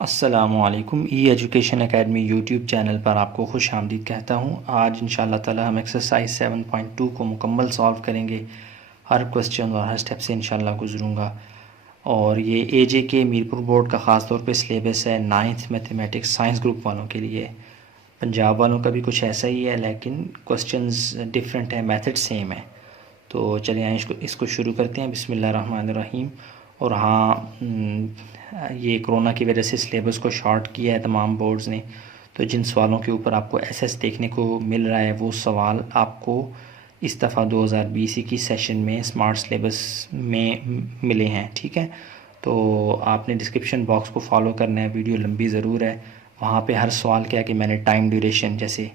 अस्सलामुअलैकुम। ई education academy YouTube channel पर आपको खुश आमदीद कहता हूँ। आज इंशाअल्लाह ताला हम एक्सरसाइज 7.2 को मुकम्मल सॉल्व करेंगे। हर क्वेश्चन और हर स्टेप से इंशाअल्लाह गुजरूँगा। और ये एजे के मीरपुर बोर्ड का ख़ास तौर पे सिलेबस है 9th मैथमेटिक्स साइंस ग्रुप वालों के लिए। पंजाब वालों का भी कुछ ऐसा ही है, लेकिन क्वेश्चंस डिफरेंट है, मेथड सेम है। तो चलिए आइए इसको शुरू करते हैं। बिस्मिल्लाहिर्रहमानिर्रहीम। और हाँ, ये कोरोना की वजह से सिलेबस को शॉर्ट किया है तमाम बोर्ड्स ने। तो जिन सवालों के ऊपर आपको एसएस देखने को मिल रहा है वो सवाल आपको इस दफ़ा 2020 सेशन में स्मार्ट सिलेबस में मिले हैं। ठीक है, तो आपने डिस्क्रिप्शन बॉक्स को फॉलो करना है। वीडियो लंबी ज़रूर है, वहाँ पे हर सवाल क्या कि मैंने टाइम ड्यूरेशन, जैसे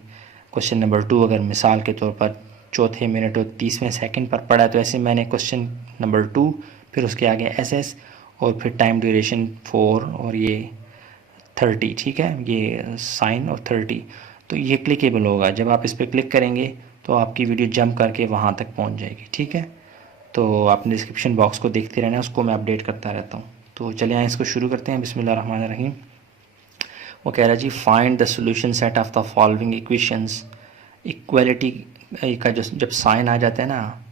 क्वेश्चन नंबर 2 अगर मिसाल के तौर पर 4 मिनट और 30वें सेकंड पर पड़ा है, तो ऐसे मैंने क्वेश्चन नंबर 2, फिर उसके आगे एसएस और फिर टाइम ड्यूरेशन 4 और ये 30। ठीक है, ये साइन और 30। तो ये क्लिकेबल होगा। जब आप इस पर क्लिक करेंगे तो आपकी वीडियो जंप करके वहाँ तक पहुँच जाएगी। ठीक है, तो आपने डिस्क्रिप्शन बॉक्स को देखते रहना है, उसको मैं अपडेट करता रहता हूँ। तो चलिए आए इसको शुरू करते हैं। बिस्मिल्लाहिर्रहमानिर्रहीम। वो कह रहा जी, find the solution set of the following equations. Equality का जो जब साइन आ जाता है ना,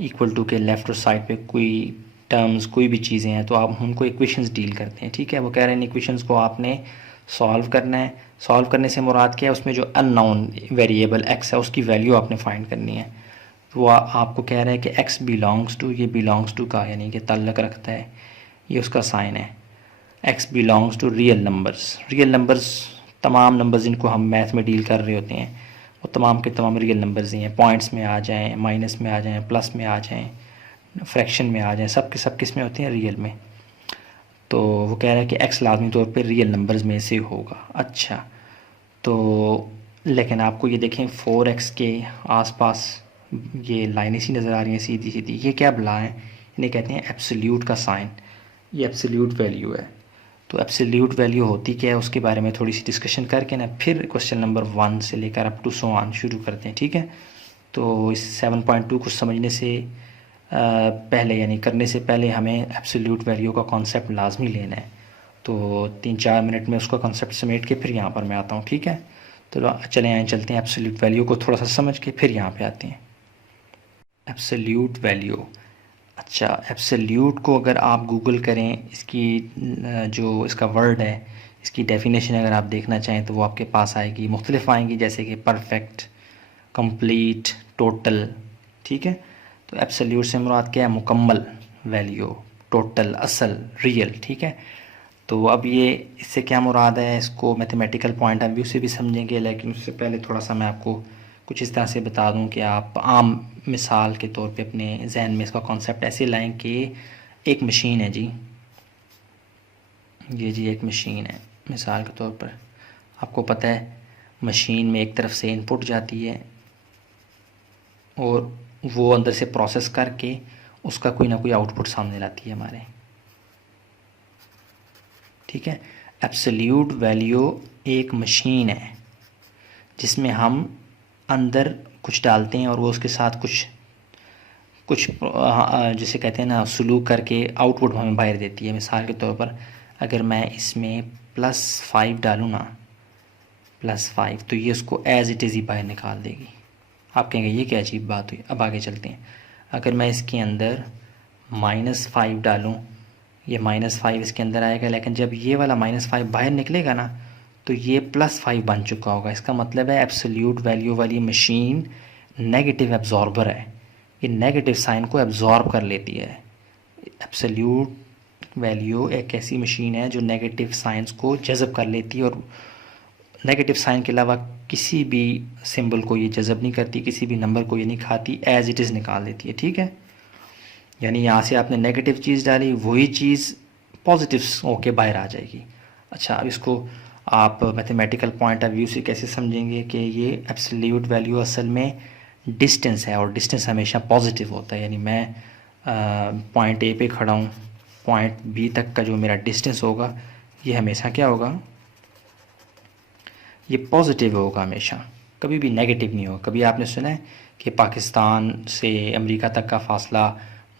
इक्वल टू के लेफ़्ट और साइड पे कोई टर्म्स, कोई भी चीज़ें हैं, तो आप उनको इक्वेशंस डील करते हैं। ठीक है, वो कह रहे हैं इन इक्वेशंस को आपने सॉल्व करना है। सॉल्व करने से मुराद क्या है, उसमें जो अननोन वेरिएबल एक्स है उसकी वैल्यू आपने फाइंड करनी है। तो वो आपको कह रहा है कि एक्स बिलोंग्स टू, ये बिलोंग्स टू का यानी कि ताल्लुक़ रखता है, ये उसका साइन है। X belongs to real numbers. Real numbers, तमाम नंबर्स जिनको हम मैथ में डील कर रहे होते हैं वो तमाम के तमाम रियल नंबर्स ही हैं। पॉइंट्स में आ जाएं, माइनस में आ जाएं, प्लस में आ जाएं, फ्रैक्शन में आ जाएं, सब के सब किस में होते हैं, रियल में। तो वो कह रहा है कि एक्स लाजमी तौर पे रियल नंबर्स में से होगा। अच्छा, तो लेकिन आपको ये देखें 4x के आसपास ये लाइनें सी नज़र आ रही हैं सीधी सीधी, ये क्या बला है, इन्हें कहते हैं एब्सोल्यूट का साइन। ये एब्सोल्यूट वैल्यू है। तो एब्सोल्यूट वैल्यू होती क्या है उसके बारे में थोड़ी सी डिस्कशन करके ना फिर क्वेश्चन नंबर 1 से लेकर अप टू सो ऑन शुरू करते हैं। ठीक है, तो इस 7.2 को समझने से पहले यानी करने से पहले हमें एब्सोल्यूट वैल्यू का कॉन्सेप्ट लाजमी लेना है। तो 3-4 मिनट में उसका कॉन्सेप्ट समेट के फिर यहाँ पर मैं आता हूँ। ठीक है, तो चलें आए चलते हैं एब्सोल्यूट वैल्यू को थोड़ा सा समझ के फिर यहाँ पे आते हैं। Absolute value. अच्छा, एब्सोल्यूट को अगर आप गूगल करें, इसकी जो इसका वर्ड है, इसकी डेफिनेशन अगर आप देखना चाहें तो वो आपके पास आएगी, मुख्तलिफ आएंगी, जैसे कि परफेक्ट, कंप्लीट, टोटल। ठीक है, तो एब्सोल्यूट से मुराद क्या है, मुकम्मल वैल्यू, टोटल, असल, रियल। ठीक है, तो अब ये इससे क्या मुराद है, इसको मैथमेटिकल पॉइंट ऑफ व्यू से भी समझेंगे, लेकिन उससे पहले थोड़ा सा मैं आपको कुछ इस तरह से बता दूं कि आप आम मिसाल के तौर पे अपने जहन में इसका कॉन्सेप्ट ऐसे लाएं कि एक मशीन है जी, ये जी एक मशीन है। मिसाल के तौर पर आपको पता है मशीन में एक तरफ से इनपुट जाती है और वो अंदर से प्रोसेस करके उसका कोई ना कोई आउटपुट सामने लाती है हमारे। ठीक है, एब्सोल्यूट वैल्यू एक मशीन है जिसमें हम अंदर कुछ डालते हैं और वो उसके साथ कुछ जिसे कहते हैं ना सलूक करके आउटपुट हमें बाहर देती है। मिसाल के तौर पर अगर मैं इसमें +5 डालूँ ना, +5, तो ये उसको एज़ इट इज़ ही बाहर निकाल देगी। आप कहेंगे ये क्या अजीब बात हुई। अब आगे चलते हैं। अगर मैं इसके अंदर -5 डालूँ, ये -5 इसके अंदर आएगा, लेकिन जब ये वाला -5 बाहर निकलेगा ना तो ये +5 बन चुका होगा। इसका मतलब है एब्सोल्यूट वैल्यू वाली मशीन नेगेटिव एब्जॉर्बर है, ये नेगेटिव साइन को एब्जॉर्ब कर लेती है। एब्सोल्यूट वैल्यू एक ऐसी मशीन है जो नेगेटिव साइंस को जज़ब कर लेती है और नेगेटिव साइन के अलावा किसी भी सिंबल को ये जज़ब नहीं करती, किसी भी नंबर को ये नहीं खाती, एज़ इट इज़ निकाल देती है। ठीक है, यानी यहाँ से आपने नेगेटिव चीज़ डाली, वही चीज़ पॉजिटिव होके बाहर आ जाएगी। अच्छा, अब इसको आप मैथमेटिकल पॉइंट ऑफ व्यू से कैसे समझेंगे कि ये एब्सोल्यूट वैल्यू असल में डिस्टेंस है और डिस्टेंस हमेशा पॉजिटिव होता है। यानी मैं पॉइंट ए पे खड़ा हूँ, पॉइंट बी तक का जो मेरा डिस्टेंस होगा ये हमेशा क्या होगा, ये पॉजिटिव होगा हमेशा, कभी भी नेगेटिव नहीं होगा। कभी आपने सुना है कि पाकिस्तान से अमेरिका तक का फासला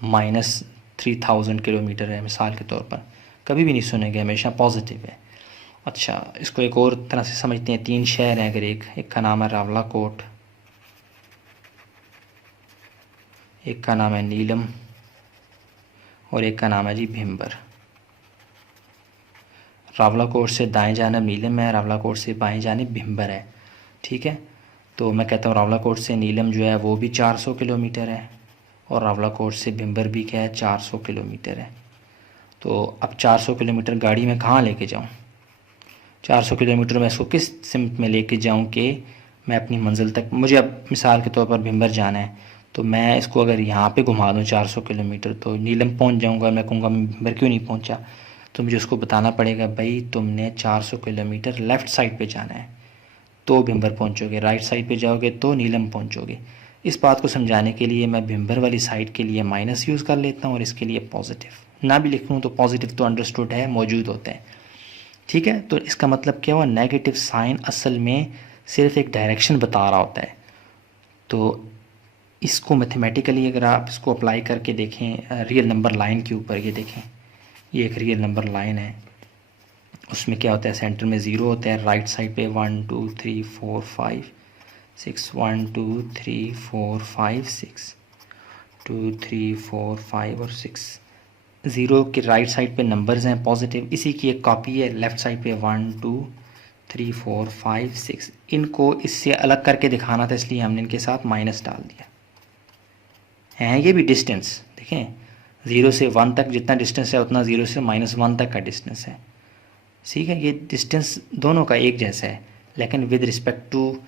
-3000 किलोमीटर है मिसाल के तौर पर, कभी भी नहीं सुनेंगे, हमेशा पॉजिटिव है। अच्छा, इसको एक और तरह से समझते हैं। 3 शहर हैं, अगर एक का नाम है रावलाकोट, एक का नाम है नीलम और एक का नाम है जी भिम्बर। रावलाकोट से दाएं जानिब नीलम है, रावलाकोट से बाएं जानिब भिम्बर है। ठीक है, तो मैं कहता हूँ रावलाकोट से नीलम जो है वो भी 400 किलोमीटर है और रावलाकोट से भिम्बर भी क्या है 400 किलोमीटर है। तो अब 400 किलोमीटर गाड़ी में कहाँ लेके जाऊँ? 400 किलोमीटर मैं इसको किस सिमत में लेके जाऊँ कि मैं अपनी मंजिल तक, मुझे अब मिसाल के तौर पर भिम्बर जाना है, तो मैं इसको अगर यहाँ पे घुमा दूँ 400 किलोमीटर तो नीलम पहुँच जाऊँगा। मैं कहूँगा मैं भिम्बर क्यों नहीं पहुँचा, तो मुझे उसको बताना पड़ेगा भाई तुमने 400 किलोमीटर लेफ़्ट साइड पे जाना है तो भिम्बर पहुँचोगे, राइट साइड पे जाओगे तो नीलम पहुँचोगे। इस बात को समझाने के लिए मैं भिम्बर वाली साइड के लिए माइनस यूज़ कर लेता हूँ और इसके लिए पॉजिटिव ना भी लिखूँ तो पॉजिटिव तो अंडरस्टूड है, मौजूद होते हैं। ठीक है, तो इसका मतलब क्या हुआ, नेगेटिव साइन असल में सिर्फ एक डायरेक्शन बता रहा होता है। तो इसको मैथमेटिकली अगर आप इसको अप्लाई करके देखें रियल नंबर लाइन के ऊपर, ये देखें ये एक रियल नंबर लाइन है, उसमें क्या होता है सेंटर में ज़ीरो होता है, राइट साइड पे 1 2 3 4 5 6 1 2 3 4 5 6 2 3 4 5 और 6 ज़ीरो के राइट साइड पे नंबर्स हैं पॉजिटिव, इसी की एक कॉपी है लेफ़्ट साइड पे 1 2 3 4 5 6। इनको इससे अलग करके दिखाना था इसलिए हमने इनके साथ माइनस डाल दिया है। ये भी डिस्टेंस देखें, 0 से 1 तक जितना डिस्टेंस है उतना 0 से -1 तक का डिस्टेंस है। ठीक है, ये डिस्टेंस दोनों का एक जैसा है, लेकिन विद रिस्पेक्ट टू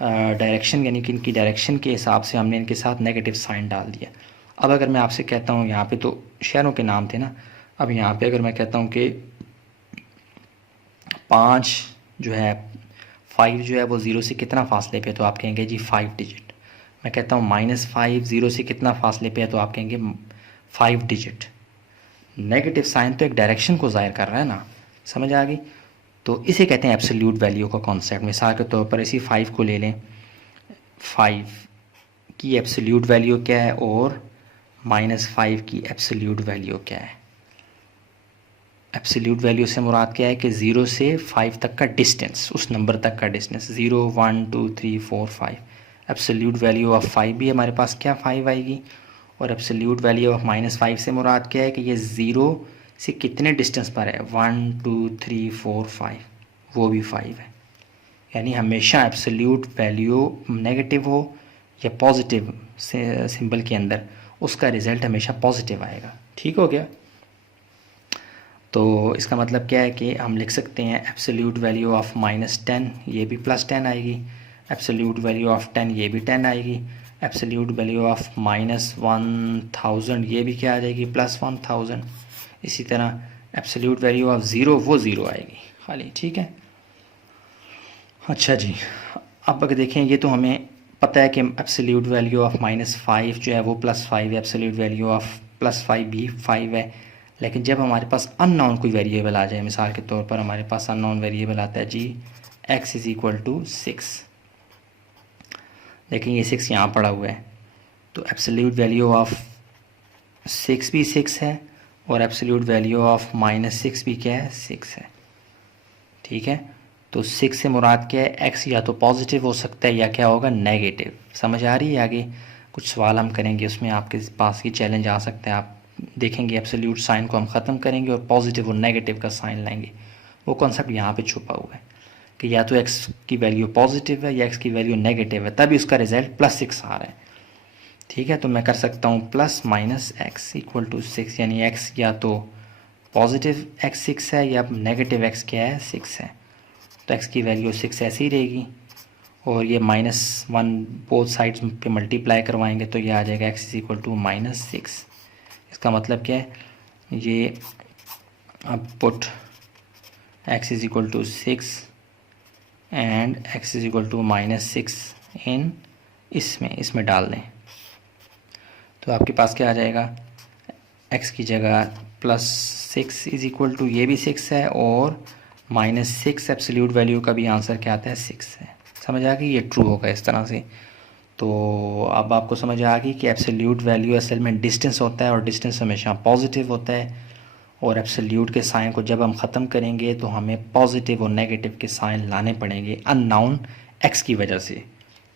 डायरेक्शन, यानी कि इनकी डायरेक्शन के हिसाब से हमने इनके साथ नेगेटिव साइन डाल दिया। अब अगर मैं आपसे कहता हूँ, यहाँ पे तो शहरों के नाम थे ना, अब यहाँ पे अगर मैं कहता हूँ कि 5 जो है 5 जो है वो 0 से कितना फासले पे है, तो आप कहेंगे जी 5 डिजिट। मैं कहता हूँ -5 0 से कितना फासले पे है, तो आप कहेंगे 5 डिजिट। नेगेटिव साइन तो एक डायरेक्शन को ज़ाहिर कर रहा है ना, समझ आ गई। तो इसे कहते हैं एब्सोल्यूट वैल्यू का कॉन्सेप्ट। मिसाल के तौर पर इसी 5 को ले लें, 5 की एब्सोल्यूट वैल्यू क्या है और -5 की एब्सोल्यूट वैल्यू क्या है। एब्सोल्यूट वैल्यू से मुराद क्या है कि 0 से 5 तक का डिस्टेंस, उस नंबर तक का डिस्टेंस, 0 1 2 3 4 5। एब्सोल्यूट वैल्यू ऑफ 5 भी हमारे पास क्या 5 आएगी, और एब्सोल्यूट वैल्यू ऑफ -5 से मुराद क्या है कि ये 0 से कितने डिस्टेंस पर है, 1 2 3 4 5, वो भी 5 है। यानी हमेशा एब्सोल्यूट वैल्यू नेगेटिव हो या पॉजिटिव से सिंबल के अंदर, उसका रिज़ल्ट हमेशा पॉजिटिव आएगा। ठीक हो गया। तो इसका मतलब क्या है कि हम लिख सकते हैं एब्सोल्यूट वैल्यू ऑफ -10, ये भी +10 आएगी। एब्सोल्यूट वैल्यू ऑफ 10, ये भी 10 आएगी। एब्सोल्यूट वैल्यू ऑफ -1000, ये भी क्या आ जाएगी +1000। इसी तरह एब्सोल्यूट वैल्यू ऑफ 0, वो 0 आएगी खाली। ठीक है, अच्छा जी। अब अगर देखें, ये तो हमें पता है कि एब्सोल्यूट वैल्यू ऑफ -5 जो है वो +5 है, एब्सोल्यूट वैल्यू ऑफ +5 भी 5 है। लेकिन जब हमारे पास अननोन कोई वेरिएबल आ जाए, मिसाल के तौर पर हमारे पास अननोन वेरिएबल आता है जी x = 6, लेकिन ये 6 यहाँ पड़ा हुआ है, तो एब्सोल्यूट वैल्यू ऑफ 6 भी 6 है और एब्सोल्यूट वैल्यू ऑफ -6 भी क्या है 6 है। ठीक है, तो 6 से मुराद क्या है, x या तो पॉजिटिव हो सकता है या क्या होगा नेगेटिव। समझ आ रही है। आगे कुछ सवाल हम करेंगे, उसमें आपके पास ही चैलेंज आ सकता है, आप देखेंगे एब्सोल्यूट साइन को हम ख़त्म करेंगे और पॉजिटिव और नेगेटिव का साइन लाएंगे। वो कॉन्सेप्ट यहाँ पे छुपा हुआ है कि या तो x की वैल्यू पॉजिटिव है या x की वैल्यू नेगेटिव है, तभी उसका रिजल्ट +6 आ रहा है। ठीक है, तो मैं कर सकता हूँ +-x = 6, यानी x या तो पॉजिटिव x 6 है या नेगेटिव x क्या है 6 है। तो x की वैल्यू 6 ऐसे ही रहेगी और ये -1 बोथ साइड्स पे मल्टीप्लाई करवाएंगे तो ये आ जाएगा x = -6। इसका मतलब क्या है, ये अब पुट x = 6 एंड x = -6 इन इसमें डाल दें, तो आपके पास क्या आ जाएगा, x की जगह +6 = ये भी 6 है और -6 एब्सोल्यूट वैल्यू का भी आंसर क्या आता है 6 है। समझ आ गई, ये ट्रू होगा इस तरह से। तो अब आपको समझ आ गई कि एब्सोल्यूट वैल्यू असल में डिस्टेंस होता है और डिस्टेंस हमेशा पॉजिटिव होता है और एब्सोल्यूट के साइन को जब हम ख़त्म करेंगे तो हमें पॉजिटिव और नेगेटिव के साइन लाने पड़ेंगे अननाउन एक्स की वजह से,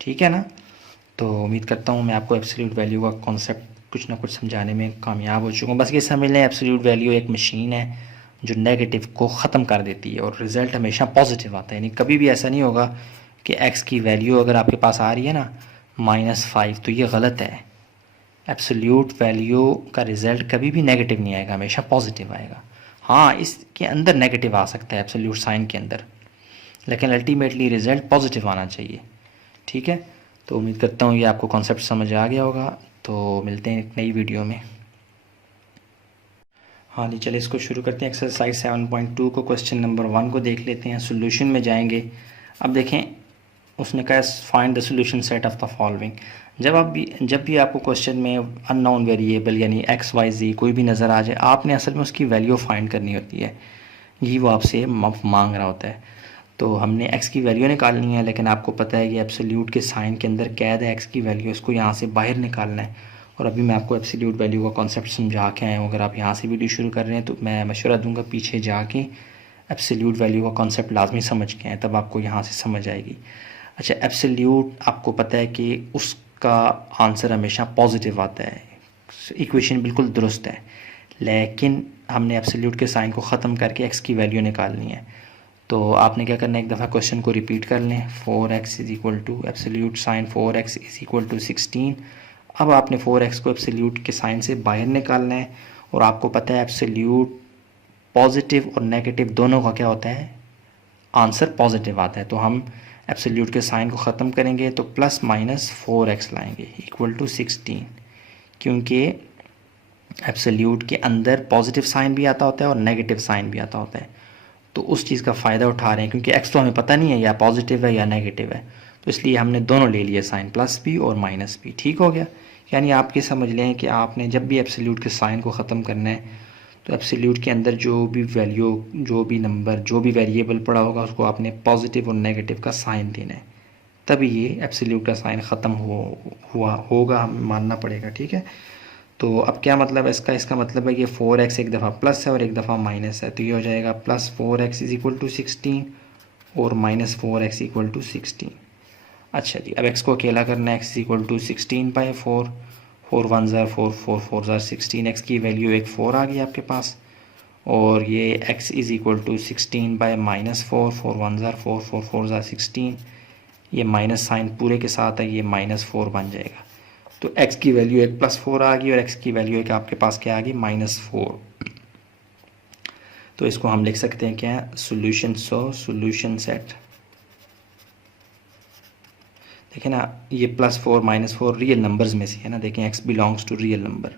ठीक है ना। तो उम्मीद करता हूँ मैं आपको एब्सोल्यूट वैल्यू का कॉन्सेप्ट कुछ ना कुछ समझाने में कामयाब हो चुका हूँ। बस ये समझ लें एब्सोल्यूट वैल्यू एक मशीन है जो नेगेटिव को ख़त्म कर देती है और रिज़ल्ट हमेशा पॉजिटिव आता है। यानी कभी भी ऐसा नहीं होगा कि एक्स की वैल्यू अगर आपके पास आ रही है ना -5, तो ये गलत है। एब्सोल्यूट वैल्यू का रिज़ल्ट कभी भी नेगेटिव नहीं आएगा, हमेशा पॉजिटिव आएगा। हाँ, इसके अंदर नेगेटिव आ सकता है एब्सोल्यूट साइन के अंदर, लेकिन अल्टीमेटली रिज़ल्ट पॉजिटिव आना चाहिए, ठीक है। तो उम्मीद करता हूँ ये आपको कॉन्सेप्ट समझ आ गया होगा। तो मिलते हैं एक नई वीडियो में। हाँ जी, चलिए इसको शुरू करते हैं। एक्सरसाइज 7.2 को क्वेश्चन नंबर 1 को देख लेते हैं। सोल्यूशन में जाएंगे। अब देखें उसने कहा find the solution set of the following. जब भी आपको क्वेश्चन में अननोन वेरिएबल यानी एक्स वाई जी कोई भी नज़र आ जाए, आपने असल में उसकी वैल्यू फाइंड करनी होती है। ये वो आपसे मांग रहा होता है। तो हमने x की वैल्यू निकालनी है, लेकिन आपको पता है कि एब्सोल्यूट के साइन के अंदर कैद है x की वैल्यू, इसको यहाँ से बाहर निकालना है। और अभी मैं आपको एब्सोल्यूट वैल्यू का कॉन्सेप्ट समझा के आया हूँ। अगर आप यहाँ से वीडियो शुरू कर रहे हैं तो मैं मशवरा दूंगा पीछे जाके एब्सोल्यूट वैल्यू का कॉन्सेप्ट लाजमी समझ के आए, तब आपको यहाँ से समझ आएगी। अच्छा, एब्सोल्यूट आपको पता है कि उसका आंसर हमेशा पॉजिटिव आता है, इक्वेशन बिल्कुल दुरुस्त है। लेकिन हमने एब्सोल्यूट के साइन को ख़त्म करके x की वैल्यू निकालनी है। तो आपने क्या करना है, एक दफ़ा क्वेश्चन को रिपीट कर लें। 4x is equal to absolute sign 4x is equal to 16। अब आपने 4x को एब्सोल्यूट के साइन से बाहर निकालना है। और आपको पता है एब्सोल्यूट पॉजिटिव और नेगेटिव दोनों का क्या होता है, आंसर पॉजिटिव आता है। तो हम एब्सोल्यूट के साइन को ख़त्म करेंगे तो प्लस माइनस 4x लाएंगे इक्वल टू 16, क्योंकि एब्सोल्यूट के अंदर पॉजिटिव साइन भी आता होता है और नेगेटिव साइन भी आता होता है। तो उस चीज़ का फ़ायदा उठा रहे हैं, क्योंकि एक्स तो हमें पता नहीं है या पॉजिटिव है या नेगेटिव है, तो इसलिए हमने दोनों ले लिए साइन, प्लस भी और माइनस भी। ठीक हो गया। यानी आप ये समझ लें कि आपने जब भी एब्सोल्यूट के साइन को ख़त्म करना है तो एब्सोल्यूट के अंदर जो भी वैल्यू, जो भी नंबर, जो भी वेरिएबल पड़ा होगा उसको आपने पॉजिटिव और नेगेटिव का साइन देना है, तभी ये एब्सोल्यूट का साइन ख़त्म होगा, हमें मानना पड़ेगा। ठीक है। तो अब क्या मतलब है इसका मतलब है कि 4x एक दफ़ा प्लस है और एक दफ़ा माइनस है, तो ये हो जाएगा plus 4x is equal to 16 और माइनस 4x इक्वल टू 16। अच्छा जी, अब x को अकेला करना है। x इज इक्वल टू 16/4, 4 1 ज़ार 4, 4 4 ज़ार 16, x की वैल्यू एक 4 आ गई आपके पास। और ये x इज़ इक्वल टू 16/-4, 4 1 ज़ार 4, 4 4 ज़ार 16, ये माइनस साइन पूरे के साथ है, ये -4 बन जाएगा। तो x की वैल्यू एक +4 आ गई और x की वैल्यू एक आपके पास क्या आ गई, -4। तो इसको हम लिख सकते हैं क्या, सोल्यूशन। सोल्यूशन सेट, देखें ना, ये +4 -4 रियल नंबर्स में से है ना। देखें x belongs to real number,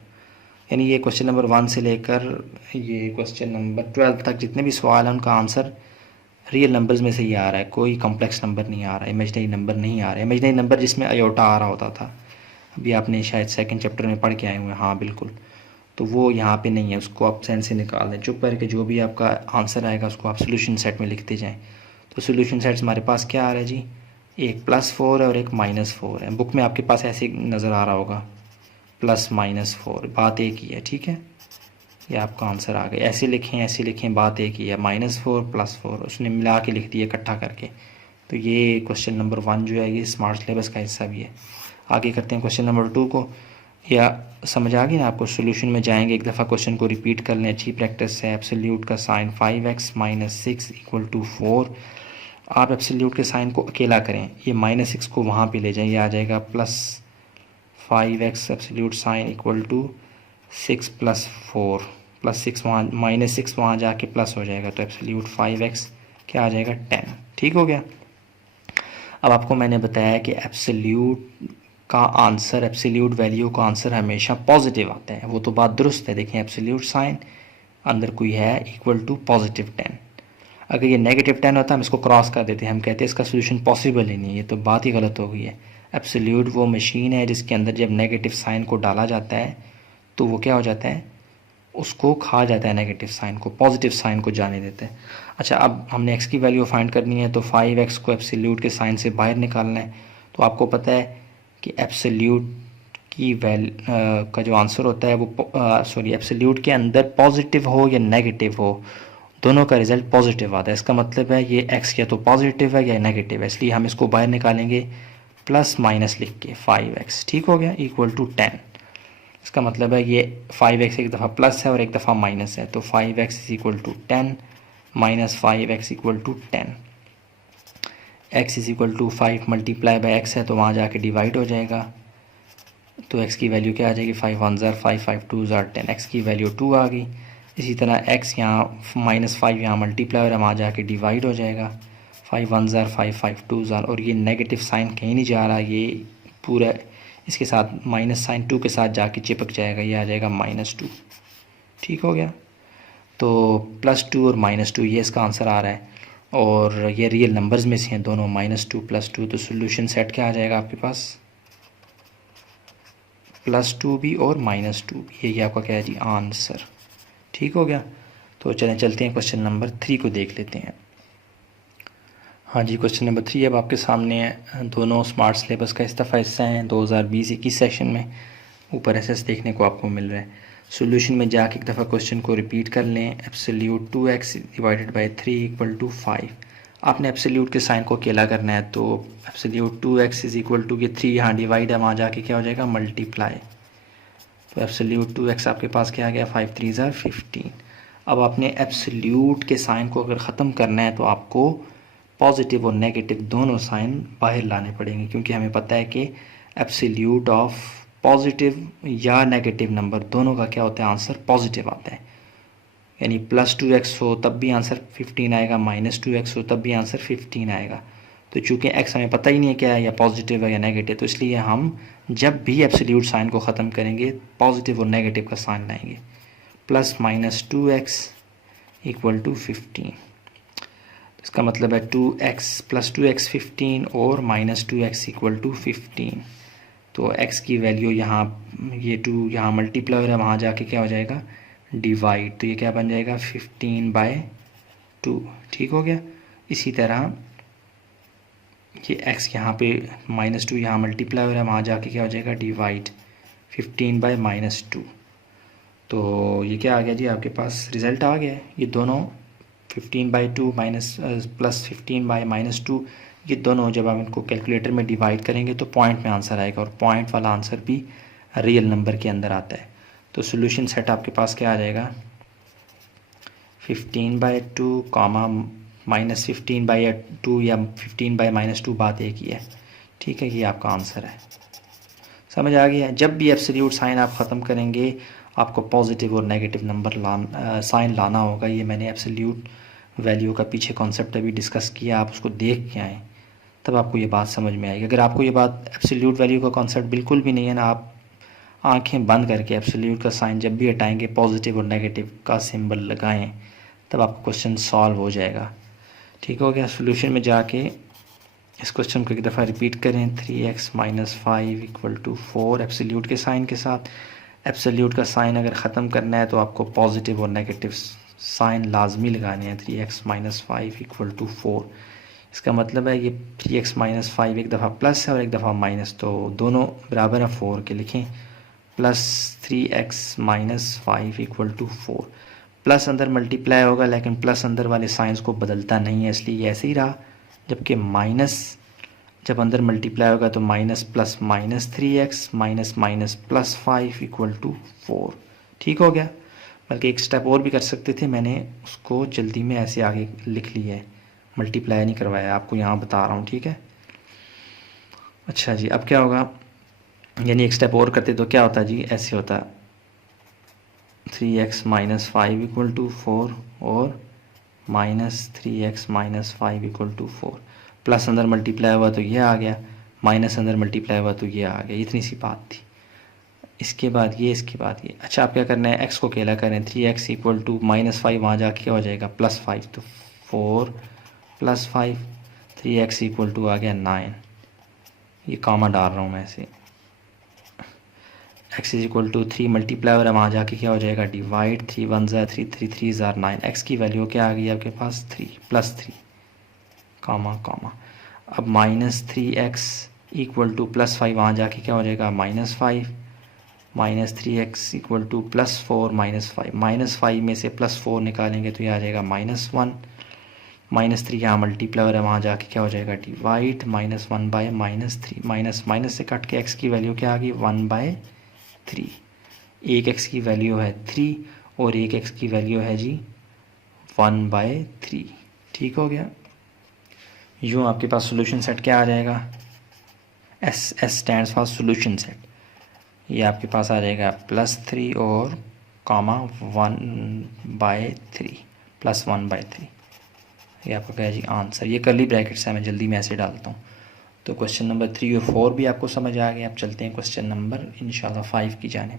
यानी ये क्वेश्चन नंबर 1 से लेकर ये क्वेश्चन नंबर 12 तक जितने भी सवाल हैं उनका आंसर रियल नंबर्स में से ही आ रहा है। कोई कॉम्प्लेक्स नंबर नहीं आ रहा है, इमेजिनरी नंबर नहीं आ रहा है। इमेजिनरी नंबर जिसमें अयोटा आ रहा होता था, अभी आपने शायद सेकंड चैप्टर में पढ़ के आए हुए हैं। हाँ बिल्कुल, तो वो यहाँ पे नहीं है, उसको आप सेंस से निकाल दें। चुप करके जो भी आपका आंसर आएगा उसको आप सोल्यूशन सेट में लिखते जाएँ। तो सोल्यूशन सेट्स हमारे पास क्या आ रहा है जी, एक +4 है और एक -4 है। बुक में आपके पास ऐसे नज़र आ रहा होगा +-4, बात एक ही है। ठीक है, ये आपका आंसर आ गया। ऐसे लिखें, बात एक ही है, -4 +4, उसने मिला के लिख दिया इकट्ठा करके। तो ये क्वेश्चन नंबर 1 जो है ये स्मार्ट सिलेबस का हिस्सा भी है। आगे करते हैं क्वेश्चन नंबर 2 को। या समझ आ गई ना आपको। सोल्यूशन में जाएंगे, एक दफ़ा क्वेश्चन को रिपीट कर लें, अच्छी प्रैक्टिस है। एब्सोल्यूट का साइन 5x - 6 इक्वल टू 4। आप एब्सोल्यूट के साइन को अकेला करें, ये -6 को वहाँ पे ले जाएं, ये आ जाएगा +5x absolute sign equal to 6 + 4, +6 वहाँ, -6 वहाँ जाके प्लस हो जाएगा, तो एब्सोल्यूट 5x क्या आ जाएगा, 10। ठीक हो गया। अब आपको मैंने बताया कि एब्सोल्यूट का आंसर, एब्सोल्यूट वैल्यू का आंसर हमेशा पॉजिटिव आता है, वो तो बात दुरुस्त है। देखें एब्सोल्यूट साइन अंदर कोई है इक्वल टू +10। अगर ये -10 होता है हम इसको क्रॉस कर देते हैं, हम कहते हैं इसका सोल्यूशन पॉसिबल ही नहीं है, ये तो बात ही गलत हो गई है। एब्सोल्यूट वो मशीन है जिसके अंदर जब नेगेटिव साइन को डाला जाता है तो वो क्या हो जाता है, उसको खा जाता है, नेगेटिव साइन को, पॉजिटिव साइन को जाने देता है। अच्छा, अब हमने x की वैल्यू फाइंड करनी है, तो 5x को एब्सोल्यूट के साइन से बाहर निकालना है। तो आपको पता है कि एब्सोल्यूट की का जो आंसर होता है वो सॉरी एब्सोल्यूट के अंदर पॉजिटिव हो या नेगेटिव हो, दोनों का रिज़ल्ट पॉजिटिव आता है। इसका मतलब है ये x या तो पॉजिटिव है या नेगेटिव है, इसलिए हम इसको बाहर निकालेंगे प्लस माइनस लिख के 5x, ठीक हो गया, इक्वल टू 10। इसका मतलब है ये 5x एक दफ़ा प्लस है और एक दफ़ा माइनस है, तो 5x is equal to 10 minus 5x equal to 10। x is equal to 5 multiply by x है तो वहाँ जाके डिवाइड हो जाएगा, तो x की वैल्यू क्या आ जाएगी, 5 1 ज़ार 5 5 2 ज़ार 10, x की वैल्यू 2 आ गई। इसी तरह x यहाँ माइनस 5 यहाँ मल्टीप्लाई और वहाँ जाके डिवाइड हो जाएगा, 5 1 ज़ार 5 5 2 ज़ार, और ये नेगेटिव साइन कहीं नहीं जा रहा, ये पूरा इसके साथ माइनस साइन 2 के साथ जाके चिपक जाएगा, ये आ जाएगा -2, ठीक हो गया। तो +2 और -2 ये इसका आंसर आ रहा है, और ये रियल नंबर्स में से हैं दोनों, -2 +2, तो सोल्यूशन सेट क्या आ जाएगा आपके पास, +2 भी और -2 भी, ये आपका क्या है जी आंसर, ठीक हो गया। तो चलें चलते हैं क्वेश्चन नंबर 3 को देख लेते हैं। हाँ जी, क्वेश्चन नंबर 3 अब आपके सामने है। दोनों स्मार्ट सिलेबस का इस दफ़ा हिस्सा हैं 2020-21 सेशन में, ऊपर एसएस देखने को आपको मिल रहा है। सॉल्यूशन में जाके एक दफ़ा क्वेश्चन को रिपीट कर लें। Absolute 2x divided by 3 equal to 5। आपने एब्सोल्यूट के साइन को अकेला करना है, तो absolute 2x is equal to, ये 3 यहाँ डिवाइड है, वहाँ जाके क्या हो जाएगा मल्टीप्लाई, तो एब्सोल्यूट 2x आपके पास क्या आ गया, 5 3 ज़ार 15। अब आपने एब्सोल्यूट के साइन को अगर ख़त्म करना है तो आपको पॉजिटिव और नेगेटिव दोनों साइन बाहर लाने पड़ेंगे, क्योंकि हमें पता है कि एब्सोल्यूट ऑफ पॉजिटिव या नेगेटिव नंबर दोनों का क्या होता है, आंसर पॉजिटिव आता है। यानी +2x हो तब भी आंसर 15 आएगा, -2x हो तब भी आंसर 15 आएगा। तो चूँकि x हमें पता ही नहीं है क्या है, या पॉजिटिव है या नेगेटिव, तो इसलिए हम जब भी एब्सोल्यूट साइन को ख़त्म करेंगे पॉजिटिव और नेगेटिव का साइन लाएंगे। +-2x इक्वल टू 15, इसका मतलब है 2x +2x 15 और -2x इक्वल टू 15। तो x की वैल्यू यहाँ, ये 2 यहाँ मल्टीप्लाई हो रहा है, वहाँ जाके क्या हो जाएगा डिवाइड, तो ये क्या बन जाएगा 15/2, ठीक हो गया। इसी तरह ये x यहाँ पे -2 यहाँ मल्टीप्लाई हो रहा है, वहाँ जाके क्या हो जाएगा डिवाइड 15/-2। तो ये क्या आ गया जी, आपके पास रिज़ल्ट आ गया है। ये दोनों 15/2 माइनस +15/-2, ये दोनों जब आप इनको कैलकुलेटर में डिवाइड करेंगे तो पॉइंट में आंसर आएगा, और पॉइंट वाला आंसर भी रियल नंबर के अंदर आता है। तो सोल्यूशन सेट आपके पास क्या आ जाएगा, 15/2 कामा -15/2 या 15/-2, बात एक ही है, ठीक है। ये आपका आंसर है, समझ आ गया। जब भी एब्सोल्यूट साइन आप ख़त्म करेंगे आपको पॉजिटिव और नेगेटिव नंबर साइन लाना होगा। ये मैंने एब्सोल्यूट वैल्यू का पीछे कॉन्सेप्ट अभी डिस्कस किया, आप उसको देख के आएँ तब आपको ये बात समझ में आएगी। अगर आपको ये बात एब्सोल्यूट वैल्यू का कॉन्सेप्ट बिल्कुल भी नहीं है ना, आप आंखें बंद करके एब्सोल्यूट का साइन जब भी हटाएंगे पॉजिटिव और नेगेटिव का सिंबल लगाएं, तब आपका क्वेश्चन सॉल्व हो जाएगा, ठीक हो गया। सोल्यूशन में जाके इस क्वेश्चन को एक दफ़ा रिपीट करें, 3x - 5 इक्वल टू 4 एब्सोल्यूट के साइन के साथ। एब्सोल्यूट का साइन अगर ख़त्म करना है तो आपको पॉजिटिव और नेगेटिव साइन लाजमी लगाने हैं। 3x - 5 इक्वल टू 4, इसका मतलब है ये 3x - 5 एक दफ़ा प्लस है और एक दफ़ा माइनस, तो दोनों बराबर है 4 के, लिखें +3x - 5 इक्वल टू 4। प्लस अंदर मल्टीप्लाई होगा, लेकिन प्लस अंदर वाले साइंस को बदलता नहीं है, इसलिए ये ऐसे ही रहा। जबकि माइनस जब अंदर मल्टीप्लाई होगा तो -+-3x -++5 इक्वल टू 4, ठीक हो गया। बल्कि एक स्टेप और भी कर सकते थे, मैंने उसको जल्दी में ऐसे आगे लिख लिया है, मल्टीप्लाई नहीं करवाया, आपको यहाँ बता रहा हूँ, ठीक है। अच्छा जी, अब क्या होगा, यानी एक स्टेप और करते तो क्या होता जी, ऐसे होता 3x - 5 इक्वल टू 4 और -3x - 5 इक्वल टू 4। प्लस अंदर मल्टीप्लाई हुआ तो ये आ गया, माइनस अंदर मल्टीप्लाई हुआ तो ये आ गया, इतनी सी बात थी। इसके बाद ये, इसके बाद ये। अच्छा, आप क्या करना है, x को अकेला करें, 3x इक्वल टू -5, वहाँ जाके क्या हो जाएगा +5, तो 4 + 5, 3x इक्वल टू आ गया 9। ये कामा डाल रहा हूँ मैं ऐसे, x is equal to 3 multiply और वहाँ जाके क्या हो जाएगा डिवाइड, 3 1 ज़ार 3 3 3 ज़ार 9। x की वैल्यू क्या आ गई आपके पास 3 +3 कामा कामा। अब -3x इक्वल टू +5, वहाँ जाके क्या हो जाएगा -5, -3x इक्वल टू +4 -5 -5 में से +4 निकालेंगे तो ये आ जाएगा -1 -3 यहाँ मल्टीप्लाई है, वहाँ जाके क्या हो जाएगा डिवाइड -1/-3 माइनस माइनस से कट के x की वैल्यू क्या आ गई 1/3। एक x की वैल्यू है 3 और एक x की वैल्यू है जी 1/3। ठीक हो गया। यूँ आपके पास सोल्यूशन सेट क्या आ जाएगा, S stands for solution set. ये आपके पास आ जाएगा +3 और कामा 1/3 +1/3। ये आपका क्या है जी आंसर। ये कर्ली ब्रैकेट्स है, मैं जल्दी में ऐसे डालता हूँ। तो क्वेश्चन नंबर 3 और 4 भी आपको समझ आ गया। अब चलते हैं क्वेश्चन नंबर इंशाल्लाह 5 की जानिब।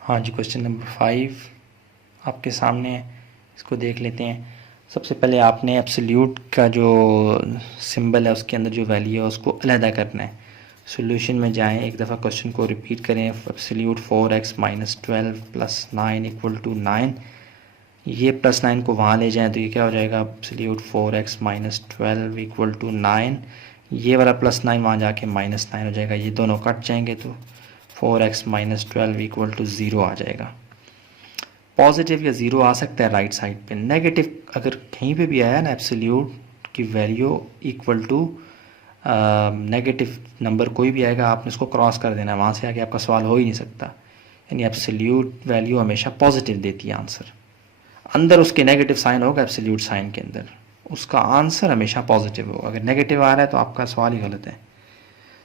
हाँ जी, क्वेश्चन नंबर 5 आपके सामने है, इसको देख लेते हैं। सबसे पहले आपने एब्सोल्यूट का जो सिंबल है उसके अंदर जो वैल्यू है उसको अलहदा करना है। सॉल्यूशन में जाएं, एक दफ़ा क्वेश्चन को रिपीट करें। Absolute 4x - 12 + 9 = 9। ये +9 को वहाँ ले जाएं तो ये क्या हो जाएगा, एब्सोल्यूट 4x - 12 = 9। ये वाला +9 वहाँ जाके -9 हो जाएगा, ये दोनों कट जाएंगे तो 4x - 12 = 0 आ जाएगा। पॉजिटिव या ज़ीरो आ सकता है राइट साइड पे। नेगेटिव अगर कहीं पे भी आया ना एब्सोल्यूट की value equal to negative number कोई भी आएगा, आपने उसको क्रॉस कर देना है, वहाँ से आगे आपका सवाल हो ही नहीं सकता। यानी एब्सोल्यूट वैल्यू हमेशा पॉजिटिव देती है आंसर। अंदर उसके नेगेटिव साइन होगा, एब्सोल्यूट साइन के अंदर उसका आंसर हमेशा पॉजिटिव होगा। अगर नेगेटिव आ रहा है तो आपका सवाल ही गलत है,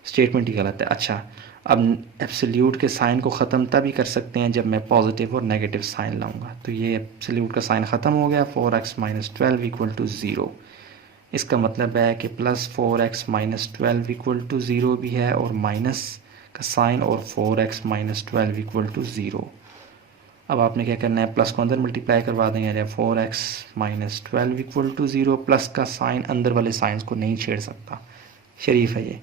स्टेटमेंट ही गलत है। अच्छा, अब एब्सोल्यूट के साइन को ख़त्म तभी कर सकते हैं जब मैं पॉजिटिव और नेगेटिव साइन लाऊंगा। तो ये एब्सोल्यूट का साइन ख़त्म हो गया, 4x - 12 = 0। इसका मतलब है कि +4x - 12 = 0 भी है और माइनस का साइन और 4x - 12 = 0। अब आपने क्या करना है, प्लस को अंदर मल्टीप्लाई करवा देंगे। 4x - 12 = 0, प्लस का साइन अंदर वाले साइंस को नहीं छेड़ सकता, शरीफ है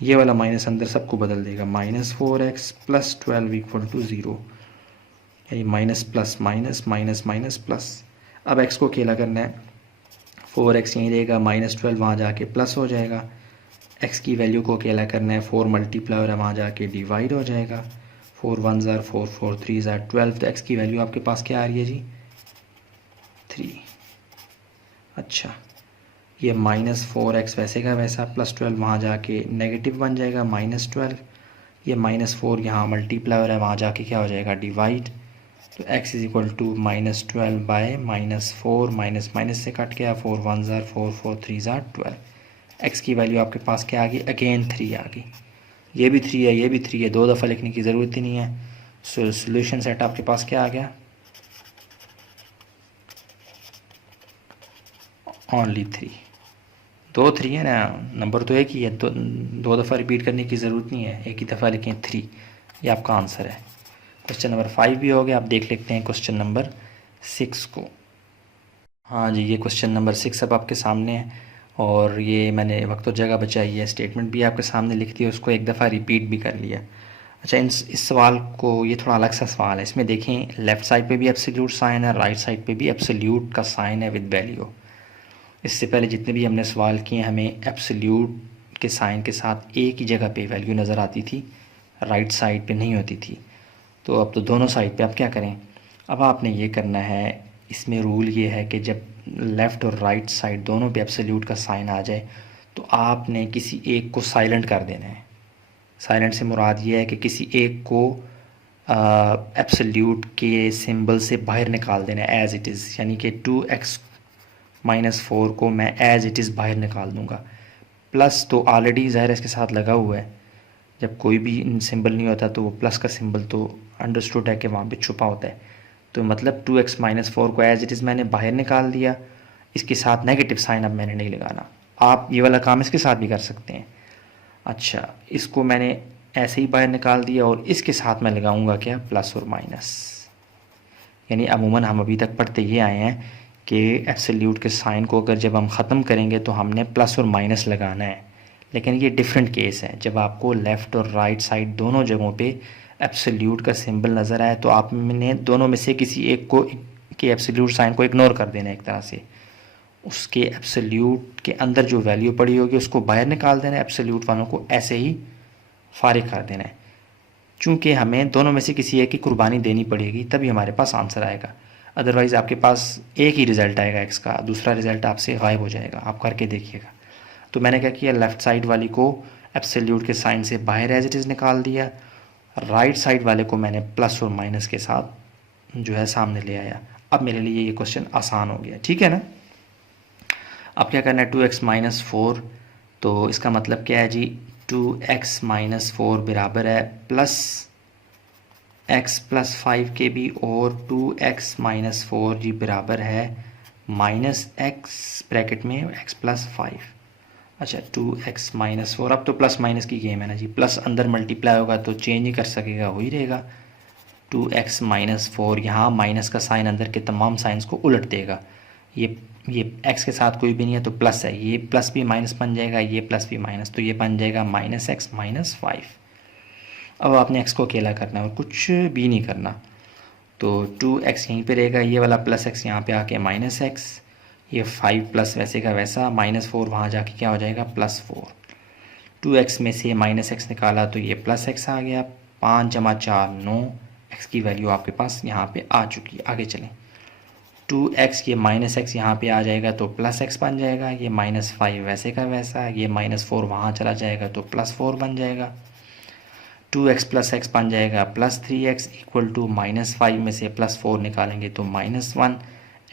ये वाला माइनस अंदर सबको बदल देगा। -4x + 12 = 0, यानी minus plus minus minus minus plus. अब x को अकेला करना है, 4x यहीं रहेगा, -12 वहाँ जाके प्लस हो जाएगा। x की वैल्यू को अकेला करना है, 4 मल्टीप्लाई वहाँ जाके डिवाइड हो जाएगा। 4 1 * 4 4 3 * 12। तो x की वैल्यू आपके पास क्या आ रही है जी 3। अच्छा, ये -4x वैसे का वैसा, +12 वहाँ जाके नेगेटिव बन जाएगा, -12। ये -4 यहाँ मल्टीप्लाई हो रहा है, वहाँ जाके क्या हो जाएगा डिवाइड। तो x = -12/-4, माइनस माइनस से कट गया, 4 1 * 4 4 3 * 12। x की वैल्यू आपके पास क्या आ गई, अगेन 3 आ गई। ये भी 3 है, ये भी 3 है, दो दफ़ा लिखने की ज़रूरत ही नहीं है। सो सोल्यूशन सेट आपके पास क्या आ गया, ओनली 3। 2 3 है ना, नंबर तो एक ही है, दो दफ़ा रिपीट करने की ज़रूरत नहीं है, एक ही दफ़ा लिखें 3। ये आपका आंसर है। क्वेश्चन नंबर 5 भी हो गया। आप देख लेते हैं क्वेश्चन नंबर 6 को। हाँ जी, ये क्वेश्चन नंबर 6 अब आपके सामने है और ये मैंने वक्त और जगह बचाई है, स्टेटमेंट भी आपके सामने लिख दी है, उसको एक दफ़ा रिपीट भी कर लिया। अच्छा, इस सवाल को, ये थोड़ा अलग सा सवाल है। इसमें देखें लेफ़्ट साइड पे भी एब्सोल्यूट साइन है, राइट साइड पे भी एब्सोल्यूट का साइन है विद वैल्यू। इससे पहले जितने भी हमने सवाल किए हमें एब्सोल्यूट के साइन के साथ एक ही जगह पे वैल्यू नज़र आती थी, राइट साइड पे नहीं होती थी। तो अब तो दोनों साइड पे आप क्या करें, अब आपने ये करना है, इसमें रूल ये है कि जब लेफ़्ट और राइट साइड दोनों पे एब्सोल्यूट का साइन आ जाए तो आपने किसी एक को साइलेंट कर देना है। साइलेंट से मुराद ये है कि किसी एक को एब्सोल्यूट के सिंबल से बाहर निकाल देना है एज़ इट इज़। यानी कि 2x - 4 को मैं एज़ इट इज़ बाहर निकाल दूँगा। प्लस तो ऑलरेडी ज़ाहिर इसके साथ लगा हुआ है, जब कोई भी सिंबल नहीं होता तो वो प्लस का सिंबल तो अंडरस्टूड है कि वहाँ पे छुपा होता है। तो मतलब 2x - 4 को एज़ इट इज़ मैंने बाहर निकाल दिया, इसके साथ नेगेटिव साइन अब मैंने नहीं लगाना। आप ये वाला काम इसके साथ भी कर सकते हैं। अच्छा, इसको मैंने ऐसे ही बाहर निकाल दिया और इसके साथ मैं लगाऊंगा क्या, प्लस और माइनस। यानी अमूमन हम अभी तक पढ़ते ये आए हैं कि एब्सोल्यूट के साइन को अगर जब हम ख़त्म करेंगे तो हमने प्लस और माइनस लगाना है। लेकिन ये डिफरेंट केस है, जब आपको लेफ़्ट और राइट साइड दोनों जगहों पे एब्सोल्यूट का सिंबल नज़र आए तो आपने दोनों में से किसी एक को के एब्सोल्यूट साइन को इग्नोर कर देना है एक तरह से। उसके एब्सोल्यूट के अंदर जो वैल्यू पड़ी होगी उसको बाहर निकाल देना है, एब्सोल्यूट वालों को ऐसे ही फारिग कर देना है। चूँकि हमें दोनों में से किसी एक की कुर्बानी देनी पड़ेगी तभी हमारे पास आंसर आएगा, अदरवाइज़ आपके पास एक ही रिज़ल्ट आएगा x का, दूसरा रिज़ल्ट आपसे गायब हो जाएगा। आप करके देखिएगा। तो मैंने क्या किया, लेफ़्ट साइड वाली को एब्सोल्यूट के साइन से बाहर एज इट इज़ निकाल दिया, राइट साइड वाले को मैंने प्लस और माइनस के साथ जो है सामने ले आया। अब मेरे लिए ये क्वेश्चन आसान हो गया, ठीक है ना। अब क्या करना है, 2x माइनस 4, तो इसका मतलब क्या है जी, 2x माइनस 4 बराबर है प्लस x प्लस 5 के भी, और 2x माइनस 4 जी बराबर है माइनस x ब्रैकेट में x प्लस 5। अच्छा 2x माइनस 4, अब तो प्लस माइनस की गेम है ना जी, प्लस अंदर मल्टीप्लाई होगा तो चेंज नहीं कर सकेगा, वही रहेगा 2x माइनस 4। यहाँ माइनस का साइन अंदर के तमाम साइंस को उलट देगा, ये x के साथ कोई भी नहीं है तो प्लस है, ये प्लस भी माइनस बन जाएगा, ये प्लस भी माइनस, तो ये बन जाएगा माइनस x माइनस 5। अब आपने x को अकेला करना है और कुछ भी नहीं करना, तो 2x यहीं पे रहेगा, ये वाला प्लस x यहाँ पे आके माइनस x, ये 5 प्लस वैसे का वैसा, माइनस 4 वहाँ जाके क्या हो जाएगा प्लस 4। 2x में से माइनस x निकाला तो ये प्लस x आ गया, 5 जमा 4 9, x की वैल्यू आपके पास यहाँ पे आ चुकी है। आगे चलें, 2x ये माइनस x यहाँ पे आ जाएगा तो प्लस x बन जाएगा, ये माइनस 5 वैसे का वैसा, ये माइनस 4 वहाँ चला जाएगा तो प्लस 4 बन जाएगा, 2x प्लस x बन जाएगा plus 3x equal to minus 5 में से प्लस 4 निकालेंगे तो माइनस 1,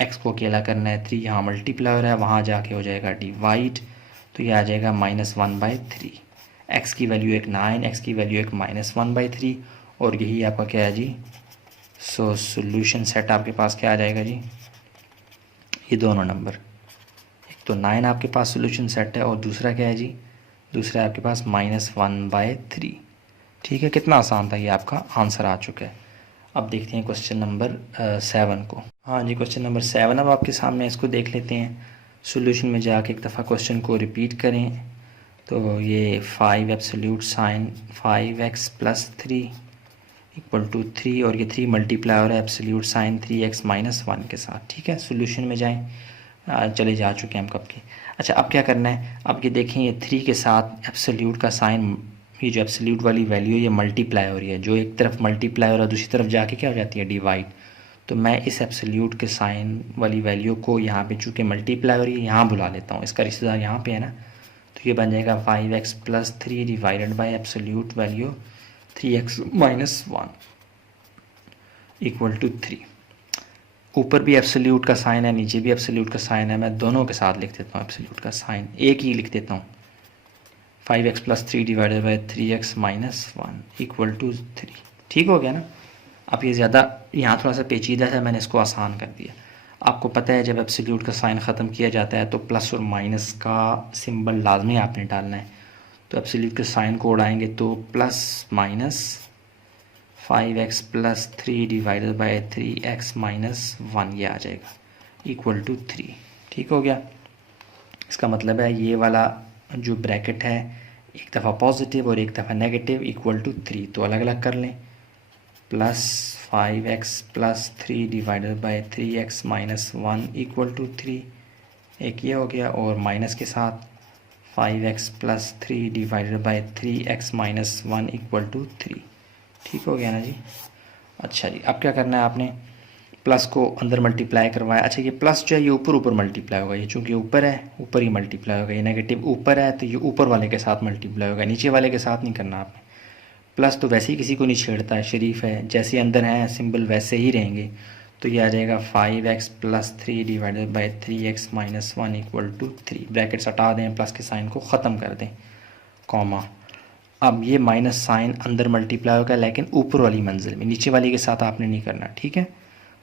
x को अकेला करना है, 3 यहाँ मल्टीप्लाई हो रहा है, वहाँ जाके हो जाएगा डिवाइड, तो ये आ जाएगा माइनस 1/3। x की वैल्यू एक 9, x की वैल्यू एक माइनस 1/3, और यही आपका क्या है जी, सो सोल्यूशन सेट आपके पास क्या आ जाएगा जी, ये दोनों नंबर, एक तो 9 आपके पास सोल्यूशन सेट है और दूसरा क्या है जी, दूसरा आपके पास माइनस 1/3। ठीक है, कितना आसान था, ये आपका आंसर आ चुका है। अब देखते हैं क्वेश्चन नंबर 7 को। हाँ जी, क्वेश्चन नंबर 7 अब आपके सामने, इसको देख लेते हैं। सॉल्यूशन में जाके एक दफ़ा क्वेश्चन को रिपीट करें, तो ये 5 absolute sign 5x plus 3 equal to 3, और ये 3 मल्टीप्लाई हो रहा है एब्सोल्यूट साइन 3x माइनस 1 के साथ। ठीक है, सॉल्यूशन में जाएं, चले जा चुके हैं हम कब के। अच्छा अब क्या करना है, अब ये देखें, ये 3 के साथ एब्सोल्यूट का साइन, ये जो एब्सोल्यूट वाली वैल्यू ये मल्टीप्लाई हो रही है, जो एक तरफ मल्टीप्लाई हो रहा है दूसरी तरफ जाके क्या हो जाती है डिवाइड, तो मैं इस एब्सोल्यूट के साइन वाली वैल्यू को यहाँ पे चूँकि मल्टीप्लाई हो रही है यहाँ बुला लेता हूँ, इसका रिश्तेदार यहाँ पे है ना, तो ये बन जाएगा 5x plus 3 divided by absolute value 3x minus 1 equal to 3। ऊपर भी एब्सोल्यूट का साइन है, नीचे भी एब्सोल्यूट का साइन है, मैं दोनों के साथ लिख देता हूँ एब्सोल्यूट का साइन, एक ही लिख देता हूँ, 5x plus 3 divided by 3x minus 1 equal to 3। ठीक हो गया ना। अब ये ज़्यादा यहाँ थोड़ा सा पेचीदा है, मैंने इसको आसान कर दिया। आपको पता है जब एब्सोल्यूट का साइन ख़त्म किया जाता है तो प्लस और माइनस का सिंबल लाजमी आपने डालना है, तो एब्सोल्यूट के साइन को उड़ाएंगे तो plus minus 5x plus 3 divided by 3x minus 1 ये आ जाएगा इक्वल टू 3। ठीक हो गया। इसका मतलब है ये वाला जो ब्रैकेट है एक दफ़ा पॉजिटिव और एक दफ़ा नेगेटिव इक्वल टू 3, तो अलग अलग कर लें, plus 5x plus 3 divided by 3x minus 1 equal to 3, एक ये हो गया, और माइनस के साथ 5x plus 3 divided by 3x minus 1 equal to 3। ठीक हो गया ना जी। अच्छा जी, अब क्या करना है, आपने प्लस को अंदर मल्टीप्लाई करवाया। अच्छा ये प्लस जो है ये ऊपर ऊपर मल्टीप्लाई होगा, ये चूँकि ऊपर है ऊपर ही मल्टीप्लाई होगा, ये नेगेटिव ऊपर है तो ये ऊपर वाले के साथ मल्टीप्लाई होगा, नीचे वाले के साथ नहीं करना आपने। प्लस तो वैसे ही किसी को नहीं छेड़ता है, शरीफ है, जैसे अंदर हैं सिंबल वैसे ही रहेंगे, तो ये आ जाएगा 5x plus 3 divided by 3x minus 1 equal to 3। Brackets हटा दें, प्लस के साइन को ख़त्म कर दें, कॉमा। अब ये माइनस साइन अंदर मल्टीप्लाई होगा लेकिन ऊपर वाली मंजिल में, नीचे वाली के साथ आपने नहीं करना। ठीक है,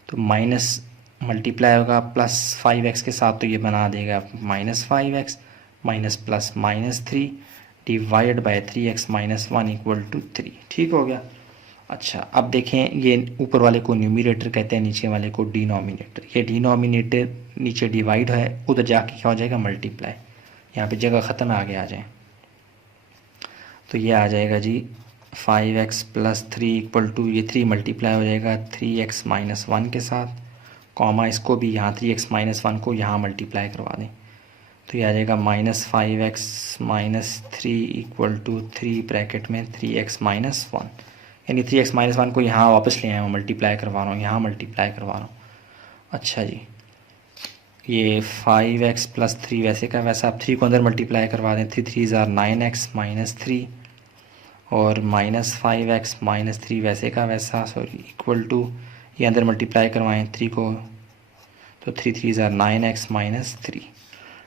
तो माइनस मल्टीप्लाई होगा प्लस 5x के साथ, तो ये बना देगा minus 5x minus plus minus 3 divide by 3x minus 1 equal to 3। ठीक हो गया। अच्छा अब देखें, ये ऊपर वाले को न्यूमरेटर कहते हैं, नीचे वाले को डिनोमिनेटर। ये डिनोमिनेटर नीचे डिवाइड है, उधर जाके क्या हो जाएगा मल्टीप्लाई, यहाँ पे जगह ख़त्म आगे आ जाए, तो ये आ जाएगा जी 5x प्लस 3 इक्वल टू, ये 3 मल्टीप्लाई हो जाएगा 3x माइनस 1 के साथ, कॉमा इसको भी यहाँ 3x माइनस 1 को यहाँ मल्टीप्लाई करवा दें, तो ये आ जाएगा minus 5x minus 3 equal to 3 bracket में 3x माइनस 1, यानी 3x-1 को यहाँ वापस ले आया हूँ, मल्टीप्लाई करवा रहा हूँ, यहाँ मल्टीप्लाई करवा रहा हूँ। अच्छा जी, ये 5x + 3 वैसे का वैसा, आप 3 को अंदर मल्टीप्लाई करवा दें, 3 3 ज़ार 9x - 3 और -5x - 3 वैसे का वैसा, सॉरी इक्वल टू, ये अंदर मल्टीप्लाई करवाएं 3 को, तो 3 3 ज़ार 9x - 3।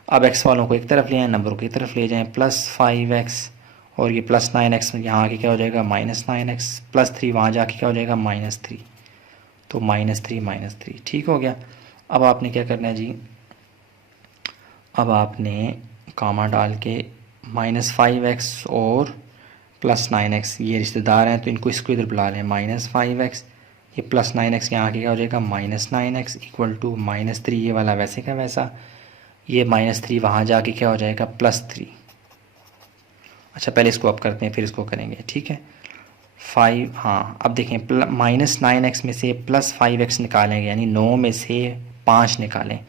अब x वालों को एक तरफ ले आए, नंबर को एक तरफ ले जाएं, +5x और ये +9x यहाँ आके क्या हो जाएगा -9x, +3 वहाँ जाके क्या हो जाएगा -3, तो -3 - 3 ठीक हो गया। अब आपने क्या करना है जी, अब आपने कामा डाल के -5x और +9x ये रिश्तेदार हैं तो इनको इसको इधर बुला लें, -5x, ये +9x यहाँ आके क्या हो जाएगा -9x इक्वल टू -3, ये वाला वैसे का वैसा, ये -3 वहाँ जाके क्या हो जाएगा +3। अच्छा पहले इसको अब करते हैं फिर इसको करेंगे, ठीक है। 5, हाँ अब देखें -9x में से +5x निकालेंगे, यानी 9 में से 5 निकालें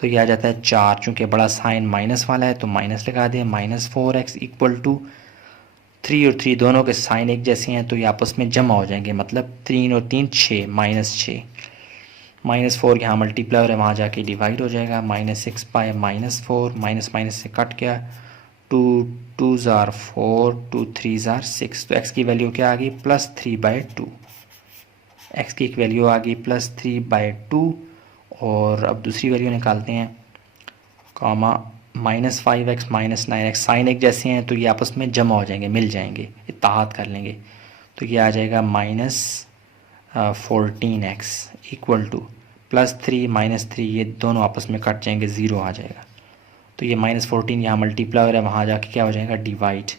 तो ये आ जाता है 4, चूँकि बड़ा साइन माइनस वाला है तो माइनस लगा दें, -4x इक्वल टू 3 और 3 दोनों के साइन एक जैसे हैं तो ये आपस में जमा हो जाएंगे, मतलब 3 और 3 6, -6, -4 यहाँ मल्टीप्लाई है वहाँ जाके डिवाइड हो जाएगा, -6 बाय -4, माइनस माइनस से कट गया, 2 2 ज़ार 4, 2 3 ज़ार 6, तो x की वैल्यू क्या आ गई +3/2, x की एक वैल्यू आ गई +3/2। और अब दूसरी वैल्यू निकालते हैं, कामा -5x - 9x साइन एक जैसे हैं तो ये आपस में जमा हो जाएंगे, मिल जाएंगे, इत्तेहाद कर लेंगे, तो ये आ जाएगा -14x इक्वल टू +3 - 3, ये दोनों आपस में कट जाएंगे, 0 आ जाएगा, तो ये -14 यहाँ मल्टीप्लाई हो रहा है वहाँ जाके क्या हो जाएगा divide,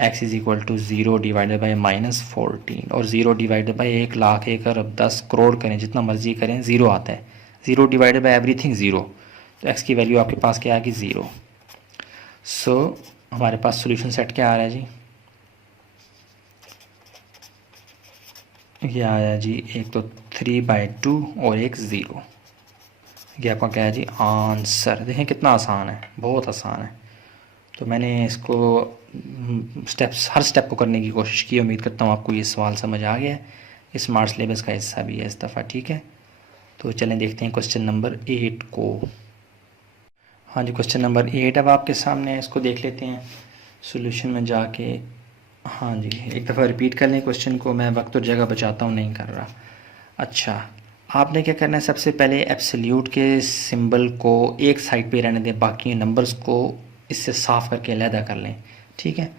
x is equal to 0 divided by -14, और 0 डिवाइडेड बाई 1 लाख 1 अरब 10 करोड़ करें जितना मर्जी करें 0 आता है, 0 डिवाइडेड बाई एवरीथिंग 0, तो x की वैल्यू आपके पास क्या आ गई 0। सो हमारे पास सोल्यूशन सेट क्या आ रहा है जी, ये आया जी एक तो 3/2 और एक 0, ये आपका क्या है जी आंसर। देखें कितना आसान है, बहुत आसान है। तो मैंने इसको हर स्टेप को करने की कोशिश की, उम्मीद करता हूँ आपको ये सवाल समझ आ गया है, स्मार्ट सिलेबस का हिस्सा भी है इस दफ़ा, ठीक है। तो चलें देखते हैं क्वेश्चन नंबर 8 को। हाँ जी क्वेश्चन नंबर 8 अब आपके सामने है, इसको देख लेते हैं सॉल्यूशन में जाके। हाँ जी एक दफ़ा रिपीट कर लें क्वेश्चन को, मैं वक्त और जगह बचाता हूँ, नहीं कर रहा। अच्छा आपने क्या करना है, सबसे पहले एब्सोल्यूट के सिंबल को एक साइड पे रहने दें, बाकी नंबर्स को इससे साफ़ करके अलहदा कर लें, ठीक है।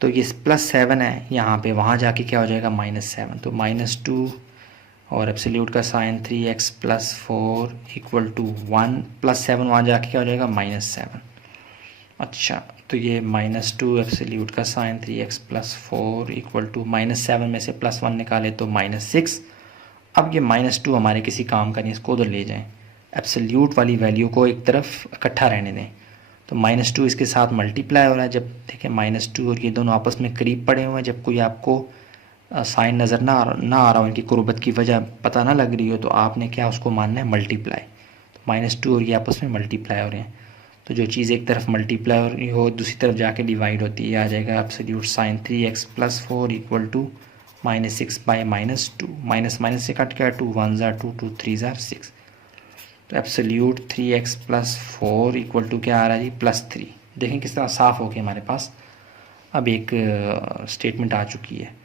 तो ये +7 है यहाँ पे, वहाँ जाके क्या हो जाएगा -7, तो -2 और एब्सोल्यूट का साइन 3x + 4 इक्वल टू 1, +7 वहाँ जाके क्या हो जाएगा -7। अच्छा तो ये -2 एब्सोल्यूट का साइन 3x + 4 इक्वल टू -7 में से +1 निकाले तो -6। अब ये -2 हमारे किसी काम का नहीं, इसको उधर ले जाएं, एब्सोल्यूट वाली वैल्यू को एक तरफ इकट्ठा रहने दें, तो -2 इसके साथ मल्टीप्लाई हो रहा है। जब देखें -2 और ये दोनों आपस में करीब पड़े हुए हैं, जब कोई आपको साइन नज़र ना आ रहा हो, इनकी कुर्बत की वजह पता ना लग रही हो, तो आपने क्या उसको मानना है मल्टीप्लाई, तो -2 और ये आपस में मल्टीप्लाई हो रहे हैं, तो जो चीज़ एक तरफ मल्टीप्लाई हो रही हो दूसरी तरफ जाके डिवाइड होती है, आ जाएगा absolute sign 3x + 4 equal to -6 by -2, minus minus से कट गया, 2 1 ज़ार 2, 2 3 ज़ार 6, तो एब्सोल्यूट 3x + 4 इक्वल टू क्या आ रहा है जी +3। देखें किस तरह साफ़ हो गया हमारे पास, अब एक स्टेटमेंट आ चुकी है।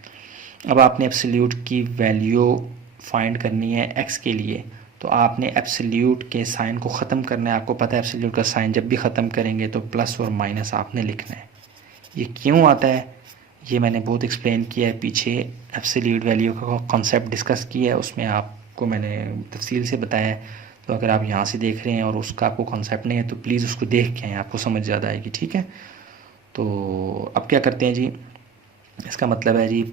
अब आपने एब्सोल्यूट की वैल्यू फाइंड करनी है x के लिए, तो आपने एब्सोल्यूट के साइन को ख़त्म करना है। आपको पता है एब्सोल्यूट का साइन जब भी ख़त्म करेंगे तो प्लस और माइनस आपने लिखना है। ये क्यों आता है ये मैंने बहुत एक्सप्लेन किया है पीछे, एब्सोल्यूट वैल्यू का कॉन्सेप्ट डिस्कस किया है, उसमें आपको मैंने तफसील से बताया है। तो अगर आप यहाँ से देख रहे हैं और उसका आपको कॉन्सेप्ट नहीं है तो प्लीज़ उसको देख के आएँ, आपको समझ ज़्यादा आएगी, ठीक है। तो अब क्या करते हैं जी, इसका मतलब है जी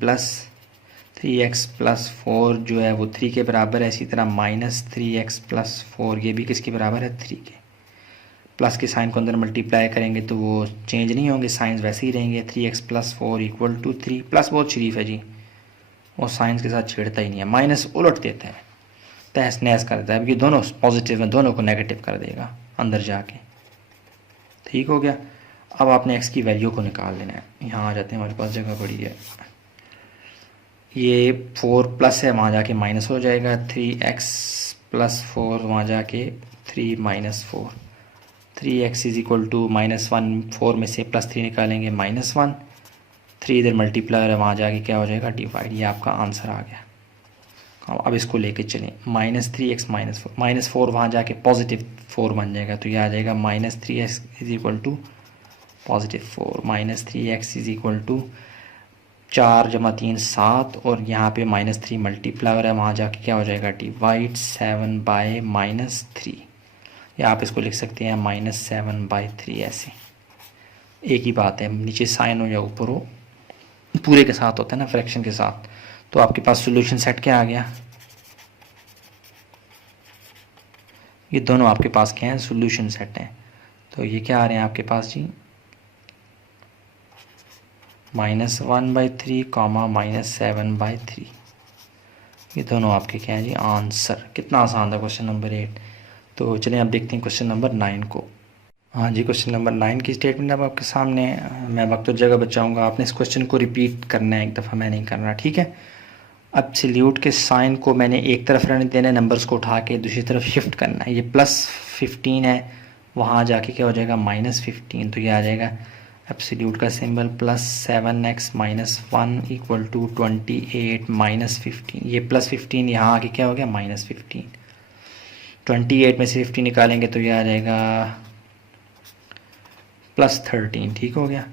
+3x + 4 जो है वो 3 के बराबर है, इसी तरह -3x + 4 ये भी किसके बराबर है 3 के। प्लस के साइन को अंदर मल्टीप्लाई करेंगे तो वो चेंज नहीं होंगे, साइंस वैसे ही रहेंगे, 3x + 4 इक्वल टू 3। प्लस बहुत शरीफ है जी, वो साइंस के साथ छेड़ता ही नहीं है, माइनस उलट देता है, तहस नहस कर देता है, ये दोनों पॉजिटिव हैं, दोनों को नेगेटिव कर देगा अंदर जाके, ठीक हो गया। अब आपने x की वैल्यू को निकाल लेना है, यहाँ आ जाते हैं, हमारे पास जगह बड़ी है। ये 4 प्लस है, वहाँ जाके माइनस हो जाएगा। 3x प्लस 4 वहाँ जाके 3 minus 4। 3x is equal to -1, 4 में से +3 निकालेंगे -1। 3 इधर मल्टीप्लायर है, वहाँ जाके क्या हो जाएगा डिवाइड। ये आपका आंसर आ गया। अब इसको लेके चलें, -3x -4 वहाँ जाके +4 बन जाएगा, तो ये आ जाएगा -3x is equal to +4। -3x is equal to 4 + 3 7, और यहाँ पे -3 मल्टीप्लायर है, वहाँ जाके क्या हो जाएगा डिवाइड। 7/-3, या आप इसको लिख सकते हैं -7/3। ऐसे एक ही बात है, नीचे साइन हो या ऊपर हो, पूरे के साथ होता है ना, फ्रैक्शन के साथ। तो आपके पास सॉल्यूशन सेट क्या आ गया, ये दोनों आपके पास क्या हैं, सॉल्यूशन सेट हैं। तो ये क्या आ रहे हैं आपके पास जी, -1/3, -7/3। ये दोनों आपके क्या हैं जी आंसर। कितना आसान था क्वेश्चन नंबर 8। तो चलिए अब देखते हैं क्वेश्चन नंबर 9 को। हाँ जी, क्वेश्चन नंबर 9 की स्टेटमेंट अब आपके सामने। मैं वक्त और जगह बचाऊंगा, आपने इस क्वेश्चन को रिपीट करना है, एक दफ़ा मैं नहीं करना, ठीक है। एब्सोल्यूट के साइन को मैंने एक तरफ रहने देना है, नंबर्स को उठा के दूसरी तरफ शिफ्ट करना है। ये +15 है, वहाँ जाके क्या हो जाएगा -15, तो ये आ जाएगा एब्सोल्यूट का सिंबल +7x - 1 इक्वल टू 28 - 15। ये +15 यहाँ आके क्या हो गया -15। 28 में से 50 निकालेंगे तो ये आ जाएगा +13, ठीक हो गया।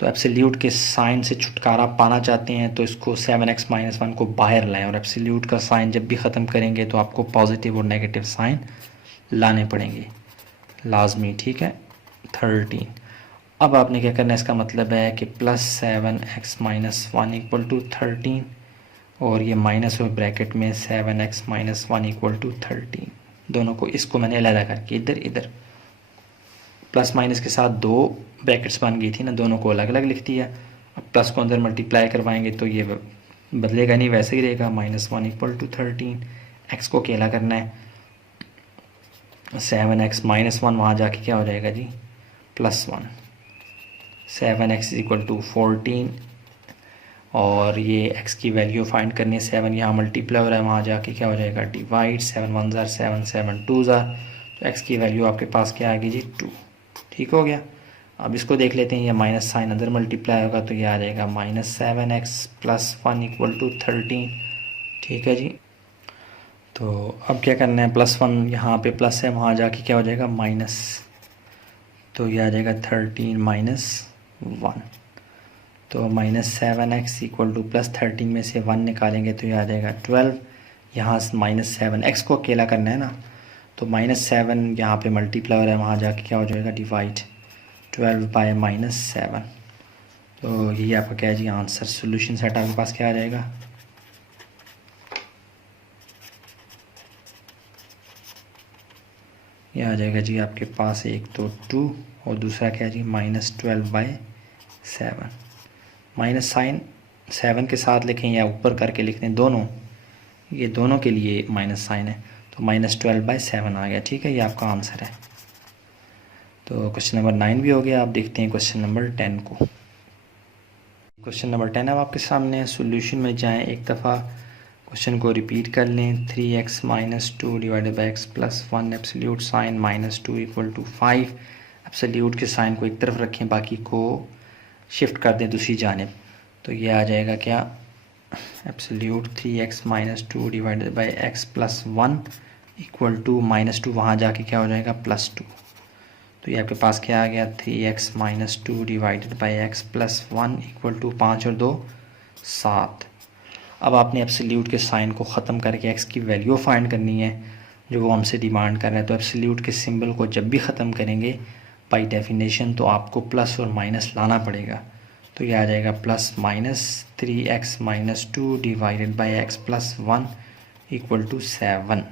तो एब्सोल्यूट के साइन से छुटकारा पाना चाहते हैं तो इसको 7x - 1 को बाहर लाएं, और एब्सोल्यूट का साइन जब भी ख़त्म करेंगे तो आपको पॉजिटिव और नेगेटिव साइन लाने पड़ेंगे लाजमी, ठीक है। 13। अब आपने क्या करना है, इसका मतलब है कि +7x - 1 इक्वल टू 13, और ये माइनस हो ब्रैकेट में 7x - 1 इक्वल टू 13। दोनों को, इसको मैंने अलग करके इधर प्लस माइनस के साथ 2 ब्रैकेट्स बन गई थी ना, दोनों को अलग अलग लिख दिया। अब प्लस को अंदर मल्टीप्लाई करवाएंगे तो ये बदलेगा नहीं, वैसे ही रहेगा। -1 इक्वल टू 13। एक्स को अकेला करना है, 7x - 1 वहाँ जाके क्या हो जाएगा जी +1। 7x इक्वल टू 14, और ये x की वैल्यू फाइंड करनी है। 7 यहाँ मल्टीप्लाई हो रहा है, वहाँ जाके क्या हो जाएगा डिवाइड। 7 1 ज़ार 7, 7 2 ज़ार, तो x की वैल्यू आपके पास क्या आ गई जी 2, ठीक हो गया। अब इसको देख लेते हैं, ये माइनस साइन अंदर मल्टीप्लाई होगा तो ये आ जाएगा -7x + 1 इक्वल टू 13, ठीक है जी। तो अब क्या करना है, +1 यहाँ पे प्लस है, वहाँ जाके क्या हो जाएगा माइनस, तो ये आ जाएगा 13 - 1। तो -7x इक्वल टू +13 में से 1 निकालेंगे तो ये आ जाएगा 12। यहाँ -7 x को अकेला करना है ना, तो -7 यहाँ पे मल्टीप्लाई है, वहाँ जाके क्या हो जाएगा डिवाइड। 12/-7। तो यही आपका क्या है जी आंसर। सॉल्यूशन सेट आपके पास क्या आ जाएगा, ये आ जाएगा जी आपके पास एक तो 2, और दूसरा क्या है जी -12/7। माइनस साइन 7 के साथ लिखें या ऊपर करके लिख दें, दोनों, ये दोनों के लिए माइनस साइन है, तो -12/7 आ गया, ठीक है। ये आपका आंसर है। तो क्वेश्चन नंबर 9 भी हो गया। आप देखते हैं क्वेश्चन नंबर 10 को। क्वेश्चन नंबर 10 अब आपके सामने। सॉल्यूशन में जाएं, एक दफ़ा क्वेश्चन को रिपीट कर लें। 3x - 2 divided by x + 1 absolute sign -2 equal to 5। Absolute के साइन को एक तरफ रखें, बाकी को शिफ्ट कर दें दूसरी जानिब, तो ये आ जाएगा क्या absolute 3x - 2 divided by x + 1 equal to -2, वहाँ जाके क्या हो जाएगा +2। तो ये आपके पास क्या आ गया 3x - 2 divided by x + 1 equal to 5 और 2 7। अब आपने एब्सोल्यूट के साइन को ख़त्म करके x की वैल्यू फाइंड करनी है जो वो हमसे डिमांड कर रहा है। तो एब्सोल्यूट के सिंबल को जब भी ख़त्म करेंगे बाई डेफिनेशन तो आपको प्लस और माइनस लाना पड़ेगा। तो ये आ जाएगा +-3x - 2 divided by x + 1 equal to 7।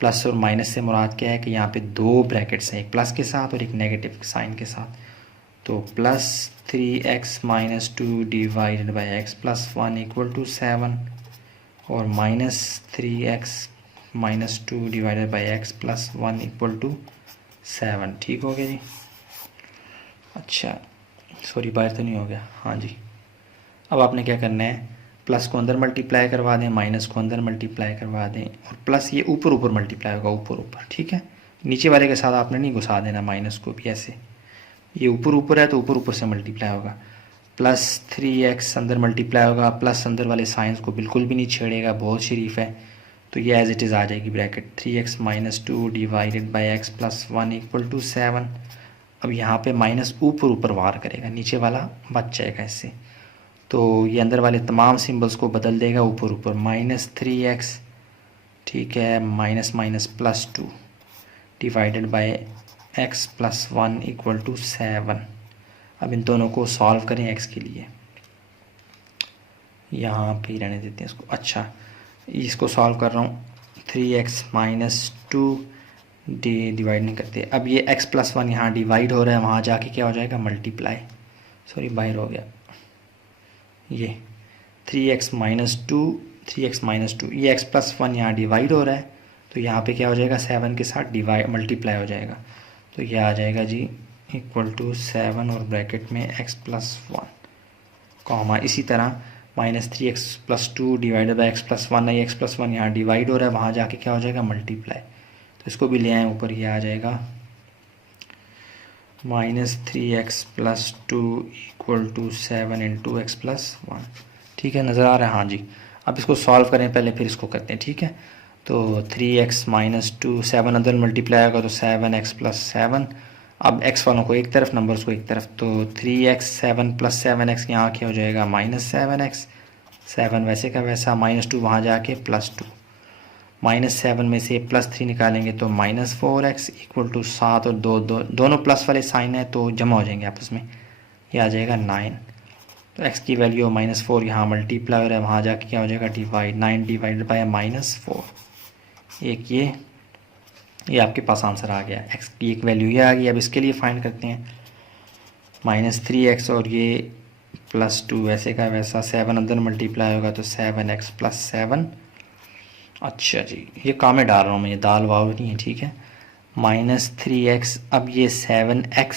Plus और माइनस से मुराद क्या है कि यहाँ पे 2 ब्रैकेट्स हैं, एक प्लस के साथ और एक नेगेटिव साइन के साथ। तो +3x - 2 divided by x + 1 equal to 7, और -3x - 2 divided by x + 1 equal to 7, ठीक हो गया जी। अच्छा सॉरी बाहर तो नहीं हो गया, हाँ जी। अब आपने क्या करना है, प्लस को अंदर मल्टीप्लाई करवा दें, माइनस को अंदर मल्टीप्लाई करवा दें, और प्लस ये ऊपर ऊपर मल्टीप्लाई होगा, ऊपर ऊपर, ठीक है। नीचे वाले के साथ आपने नहीं घुसा देना माइनस को भी, ऐसे ये ऊपर ऊपर है तो ऊपर ऊपर से मल्टीप्लाई होगा। प्लस 3x अंदर मल्टीप्लाई होगा, प्लस अंदर वाले साइंस को बिल्कुल भी नहीं छेड़ेगा, बहुत शरीफ है, तो ये एज इट इज़ आ जाएगी bracket 3x minus 2 divided by x plus 1 equal to 7। अब यहाँ पे माइनस ऊपर ऊपर वार करेगा, नीचे वाला बच जाएगा इससे, तो ये अंदर वाले तमाम सिंबल्स को बदल देगा ऊपर ऊपर, माइनस 3x, ठीक है, minus minus plus 2 divided by x plus 1 equal to 7। अब इन दोनों को सॉल्व करें x के लिए, यहाँ पे ही रहने देते हैं इसको। अच्छा, इसको सॉल्व कर रहा हूँ, 3x माइनस 2 डिवाइड नहीं करते। अब ये x प्लस 1 यहाँ डिवाइड हो रहा है, वहाँ जाके क्या हो जाएगा, मल्टीप्लाई, सॉरी बाहर हो गया, ये 3x माइनस 2 ये x प्लस 1 यहाँ डिवाइड हो रहा है, तो यहाँ पे क्या हो जाएगा, 7 के साथ डिवाइड मल्टीप्लाई हो जाएगा, तो ये आ जाएगा जी इक्वल टू 7 और ब्रैकेट में x प्लस 1 कॉमा, इसी तरह minus 3x plus 2 divided by x plus 1 है, एक्स प्लस 1 यहाँ डिवाइड हो रहा है, वहाँ जाके क्या हो जाएगा, मल्टीप्लाई, तो इसको भी ले आए ऊपर, ये आ जाएगा minus 3x plus 2 equal to 7 into x plus 1, ठीक है, नज़र आ रहा है, हाँ जी। अब इसको सॉल्व करें पहले, फिर इसको करते हैं, ठीक है। तो 3x माइनस 2, 7 अंदर मल्टीप्लाई होगा तो 7x प्लस 7, अब x वालों को एक तरफ, नंबर्स को एक तरफ, तो 3x 7 प्लस 7x यहाँ क्या हो जाएगा, माइनस 7x, 7 वैसे का वैसा, माइनस 2 वहाँ जाके प्लस 2, माइनस 7 में से प्लस 3 निकालेंगे तो माइनस 4x इक्वल टू 7, और दोनों प्लस वाले साइन है तो जमा हो जाएंगे आपस में, ये आ जाएगा 9। तो x की वैल्यू -4 यहाँ मल्टीप्लाई हो रहा है, वहाँ जाके क्या हो जाएगा, डिवाइड, 9 डिवाइडेड बाई -4, एक ये आपके पास आंसर आ गया, x की एक वैल्यू ये आ गई। अब इसके लिए फाइंड करते हैं, -3x और ये +2 वैसे का वैसा, 7 अंदर मल्टीप्लाई होगा तो 7x प्लस 7। अच्छा जी, ये काम में डाल रहा हूँ मैं, ये दाल वाव नहीं है, ठीक है, -3x, अब ये 7x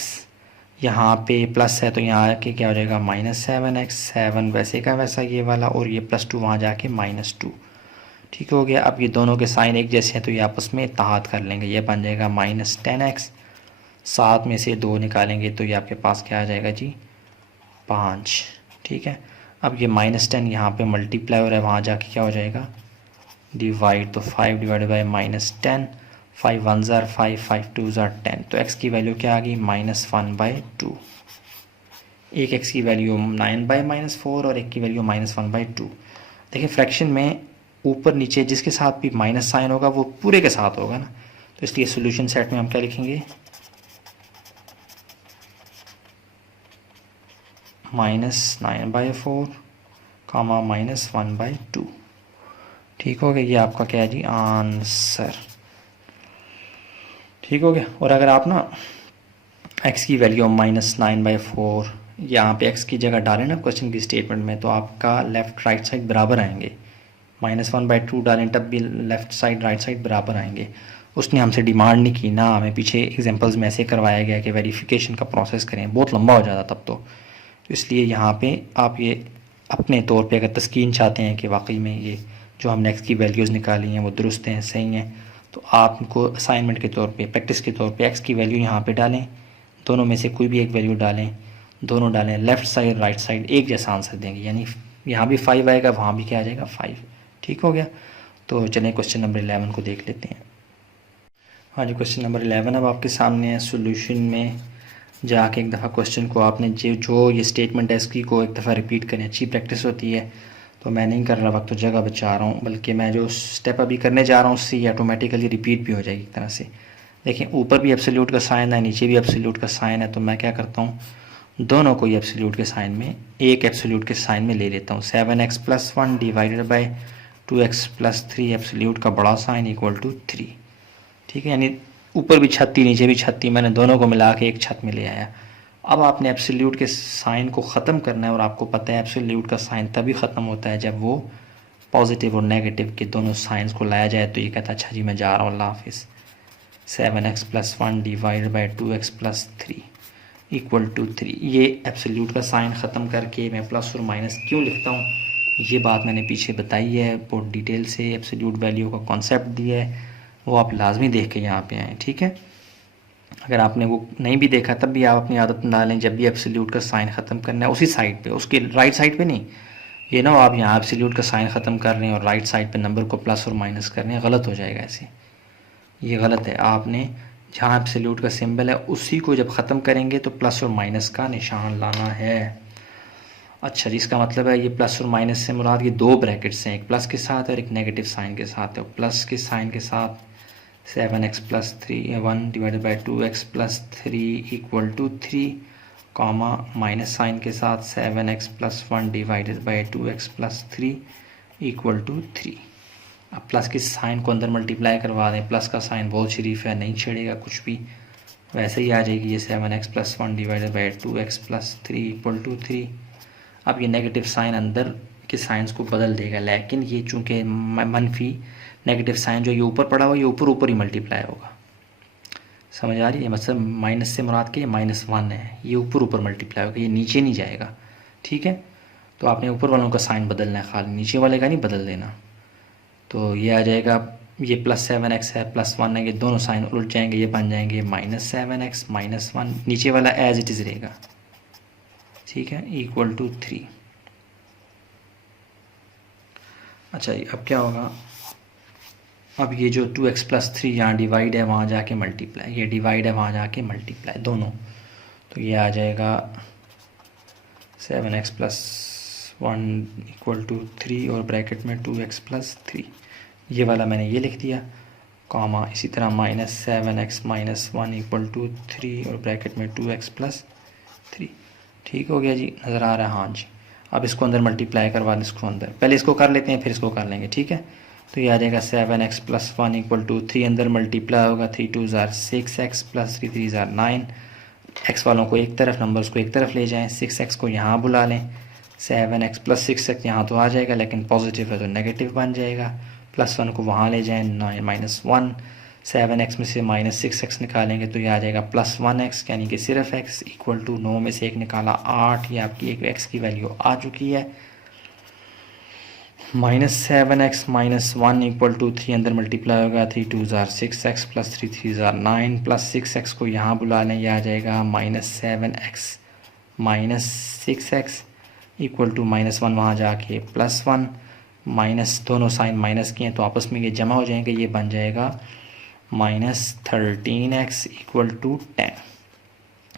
यहाँ पे प्लस है तो यहाँ आके क्या हो जाएगा, -7x, 7 वैसे का वैसा ये वाला, और ये +2 वहाँ जाके -2, ठीक हो गया। अब ये दोनों के साइन एक जैसे हैं तो ये आपस में इत्तेहाद कर लेंगे, ये बन जाएगा -10x, 7 में से 2 निकालेंगे तो ये आपके पास क्या आ जाएगा जी, 5, ठीक है। अब ये -10 यहाँ पे मल्टीप्लाई हो रहा है, वहाँ जाके क्या हो जाएगा, डिवाइड, तो 5 डिवाइडेड बाई -10, 5 1 ज़ार 5, 5 2 ज़ार 10, तो x की वैल्यू क्या आ गई, -1/2। एक x की वैल्यू 9/-4 और एक की वैल्यू -1/2। देखिए फ्रैक्शन में ऊपर नीचे जिसके साथ भी माइनस साइन होगा वो पूरे के साथ होगा ना, तो इसलिए सॉल्यूशन सेट में हम क्या लिखेंगे, -9/4 कामा -1/2, ठीक हो गया। ये आपका क्या है जी, आंसर, ठीक हो गया। और अगर आप ना x की वैल्यू -9/4 यहाँ पे x की जगह डालें ना क्वेश्चन की स्टेटमेंट में, तो आपका लेफ़्ट राइट साइड बराबर आएंगे, -1/2 डालें तब भी लेफ़्ट साइड राइट साइड बराबर आएंगे। उसने हमसे डिमांड नहीं की ना, हमें पीछे एग्जांपल्स में ऐसे करवाया गया कि वेरिफिकेशन का प्रोसेस करें, बहुत लंबा हो जाता तब तो इसलिए यहाँ पे आप ये अपने तौर पे अगर तस्कीन चाहते हैं कि वाकई में ये जो हमने x की वैल्यूज़ निकाली हैं वो दुरुस्त हैं, सही हैं, तो आप इनको असाइनमेंट के तौर पे, प्रैक्टिस के तौर पे x की वैल्यू यहाँ पे डालें, दोनों में से कोई भी एक वैल्यू डालें, दोनों डालें, लेफ़्ट साइड राइट साइड एक जैसा आंसर देंगे, यानी यहाँ भी 5 आएगा, वहाँ भी क्या आ जाएगा, 5, ठीक हो गया। तो चलें क्वेश्चन नंबर 11 को देख लेते हैं। हाँ जी, क्वेश्चन नंबर 11 अब आपके सामने है। सोल्यूशन में जाके एक दफ़ा क्वेश्चन को आपने जो ये स्टेटमेंट है इसकी को एक दफ़ा रिपीट करें, अच्छी प्रैक्टिस होती है। तो मैं नहीं कर रहा वक्त तो जगह बचा रहा हूँ, बल्कि मैं जो स्टेप अभी करने जा रहा हूँ उससे ये ऑटोमेटिकली रिपीट भी हो जाएगी एक तरह से। देखें ऊपर भी एब्सोल्यूट का साइन है, नीचे भी एब्सोल्यूट का साइन है, तो मैं क्या करता हूँ, दोनों को एब्सोल्यूट के साइन में, एक एब्सोल्यूट के साइन में ले लेता हूँ। 7x + 1 divided by 2x + 3 absolute का बड़ा साइन इक्वल टू 3, ठीक है, यानी ऊपर भी 36 नीचे भी 36, मैंने दोनों को मिला के एक छत में ले आया। अब आपने एब्सोल्यूट के साइन को ख़त्म करना है, और आपको पता है एब्सोल्यूट का साइन तभी ख़त्म होता है जब वो पॉजिटिव और नेगेटिव के दोनों साइंस को लाया जाए। तो ये कहता है अच्छा जी मैं जा रहा हूँ, अल्लाह हाफिज़। 7x + 1 divided by 2x + 3 equal to 3, ये एब्सोल्यूट का साइन ख़त्म करके मैं प्लस और माइनस क्यों लिखता हूँ, ये बात मैंने पीछे बताई है बहुत डिटेल से, एब्सोल्यूट वैल्यू का कॉन्सेप्ट दिया है, वो आप लाजमी देख के यहाँ पे आएँ, ठीक है। अगर आपने वो नहीं भी देखा तब भी आप अपनी आदत में डालें, जब भी एब्सोल्यूट का साइन ख़त्म करना है उसी साइड पे, उसके राइट साइड पे नहीं, ये ना हो आप यहाँ एब्सोल्यूट का साइन ख़त्म कर रहे हैं और राइट साइड पे नंबर को प्लस और माइनस कर रहे हैं, गलत हो जाएगा ऐसे, ये गलत है। आपने जहाँ एब्सोल्यूट का सिंबल है उसी को जब ख़त्म करेंगे तो प्लस और माइनस का निशान लाना है। अच्छा जी, इसका मतलब है ये प्लस और माइनस से मुराद ये दो ब्रैकेट्स हैं, एक प्लस के साथ और एक नेगेटिव साइन के साथ है। प्लस के साइन के साथ 7x plus 1 divided by 2x plus 3 equal to 3, comma minus sign के साथ 7x plus 1 divided by 2x plus 3 equal to 3। अब प्लस के साइन को अंदर मल्टीप्लाई करवा दें, प्लस का साइन बहुत शरीफ है, नहीं छेड़ेगा कुछ भी, वैसे ही आ जाएगी ये 7x plus 1 divided by 2x plus 3 equal to 3। अब ये नेगेटिव साइन अंदर के साइंस को बदल देगा, लेकिन ये चूँकि मनफी नेगेटिव साइन जो ये ऊपर पड़ा हुआ ये ऊपर ऊपर ही मल्टीप्लाई होगा, समझ आ रही है। मतलब माइनस से मुराद के -1 है, ये ऊपर ऊपर मल्टीप्लाई होगा, ये नीचे नहीं जाएगा, ठीक है। तो आपने ऊपर वालों का साइन बदलना है, खाली नीचे वाले का नहीं बदल देना। तो ये आ जाएगा, ये प्लस 7x है प्लस 1 है, ये दोनों साइन उलट जाएंगे, ये बन जाएंगे -7x -1, नीचे वाला एज इट इज़ रहेगा, ठीक है, इक्वल टू 3। अच्छा अब क्या होगा, अब ये जो 2x प्लस 3 यहाँ डिवाइड है वहाँ जाके मल्टीप्लाई, ये डिवाइड है वहाँ जाके मल्टीप्लाई दोनों, तो ये आ जाएगा 7x प्लस 1 इक्वल टू 3 और ब्रैकेट में 2x प्लस 3, ये वाला मैंने ये लिख दिया, कॉमा इसी तरह -7x -1 इक्वल टू 3 और ब्रैकेट में 2x प्लस 3। ठीक हो गया जी, नज़र आ रहा है, हाँ जी। अब इसको अंदर मल्टीप्लाई करवा दें, इसको अंदर पहले इसको कर लेते हैं फिर इसको कर लेंगे, ठीक है। तो ये आ जाएगा 7x प्लस 1 इक्वल टू 3, अंदर मल्टीप्लाई होगा 3 2 ज़ार 6x प्लस 3 3 ज़ार 9, x वालों को एक तरफ, नंबर्स को एक तरफ ले जाएं, 6x को यहाँ बुला लें, 7x प्लस 6x यहाँ तो आ जाएगा लेकिन पॉजिटिव है तो नेगेटिव बन जाएगा, प्लस 1 को वहाँ ले जाएं, 9 -1, 7x में से -6x निकालेंगे तो ये आ जाएगा +1x, यानी कि सिर्फ x इक्वल टू 9 में से 1 निकाला 8, ये आपकी एक x की वैल्यू आ चुकी है। -7x -1 इक्वल टू 3, अंदर मल्टीप्लाई होगा 3 2 ज़ार 6x प्लस 3 3 ज़ार 9, प्लस 6x को यहाँ बुला लें, यह आ जाएगा -7x -6x इक्वल टू -1 वहाँ जाके +1, माइनस दोनों साइन माइनस किए हैं तो आपस में ये जमा हो जाएंगे, ये बन जाएगा -13x इक्वल टू 10,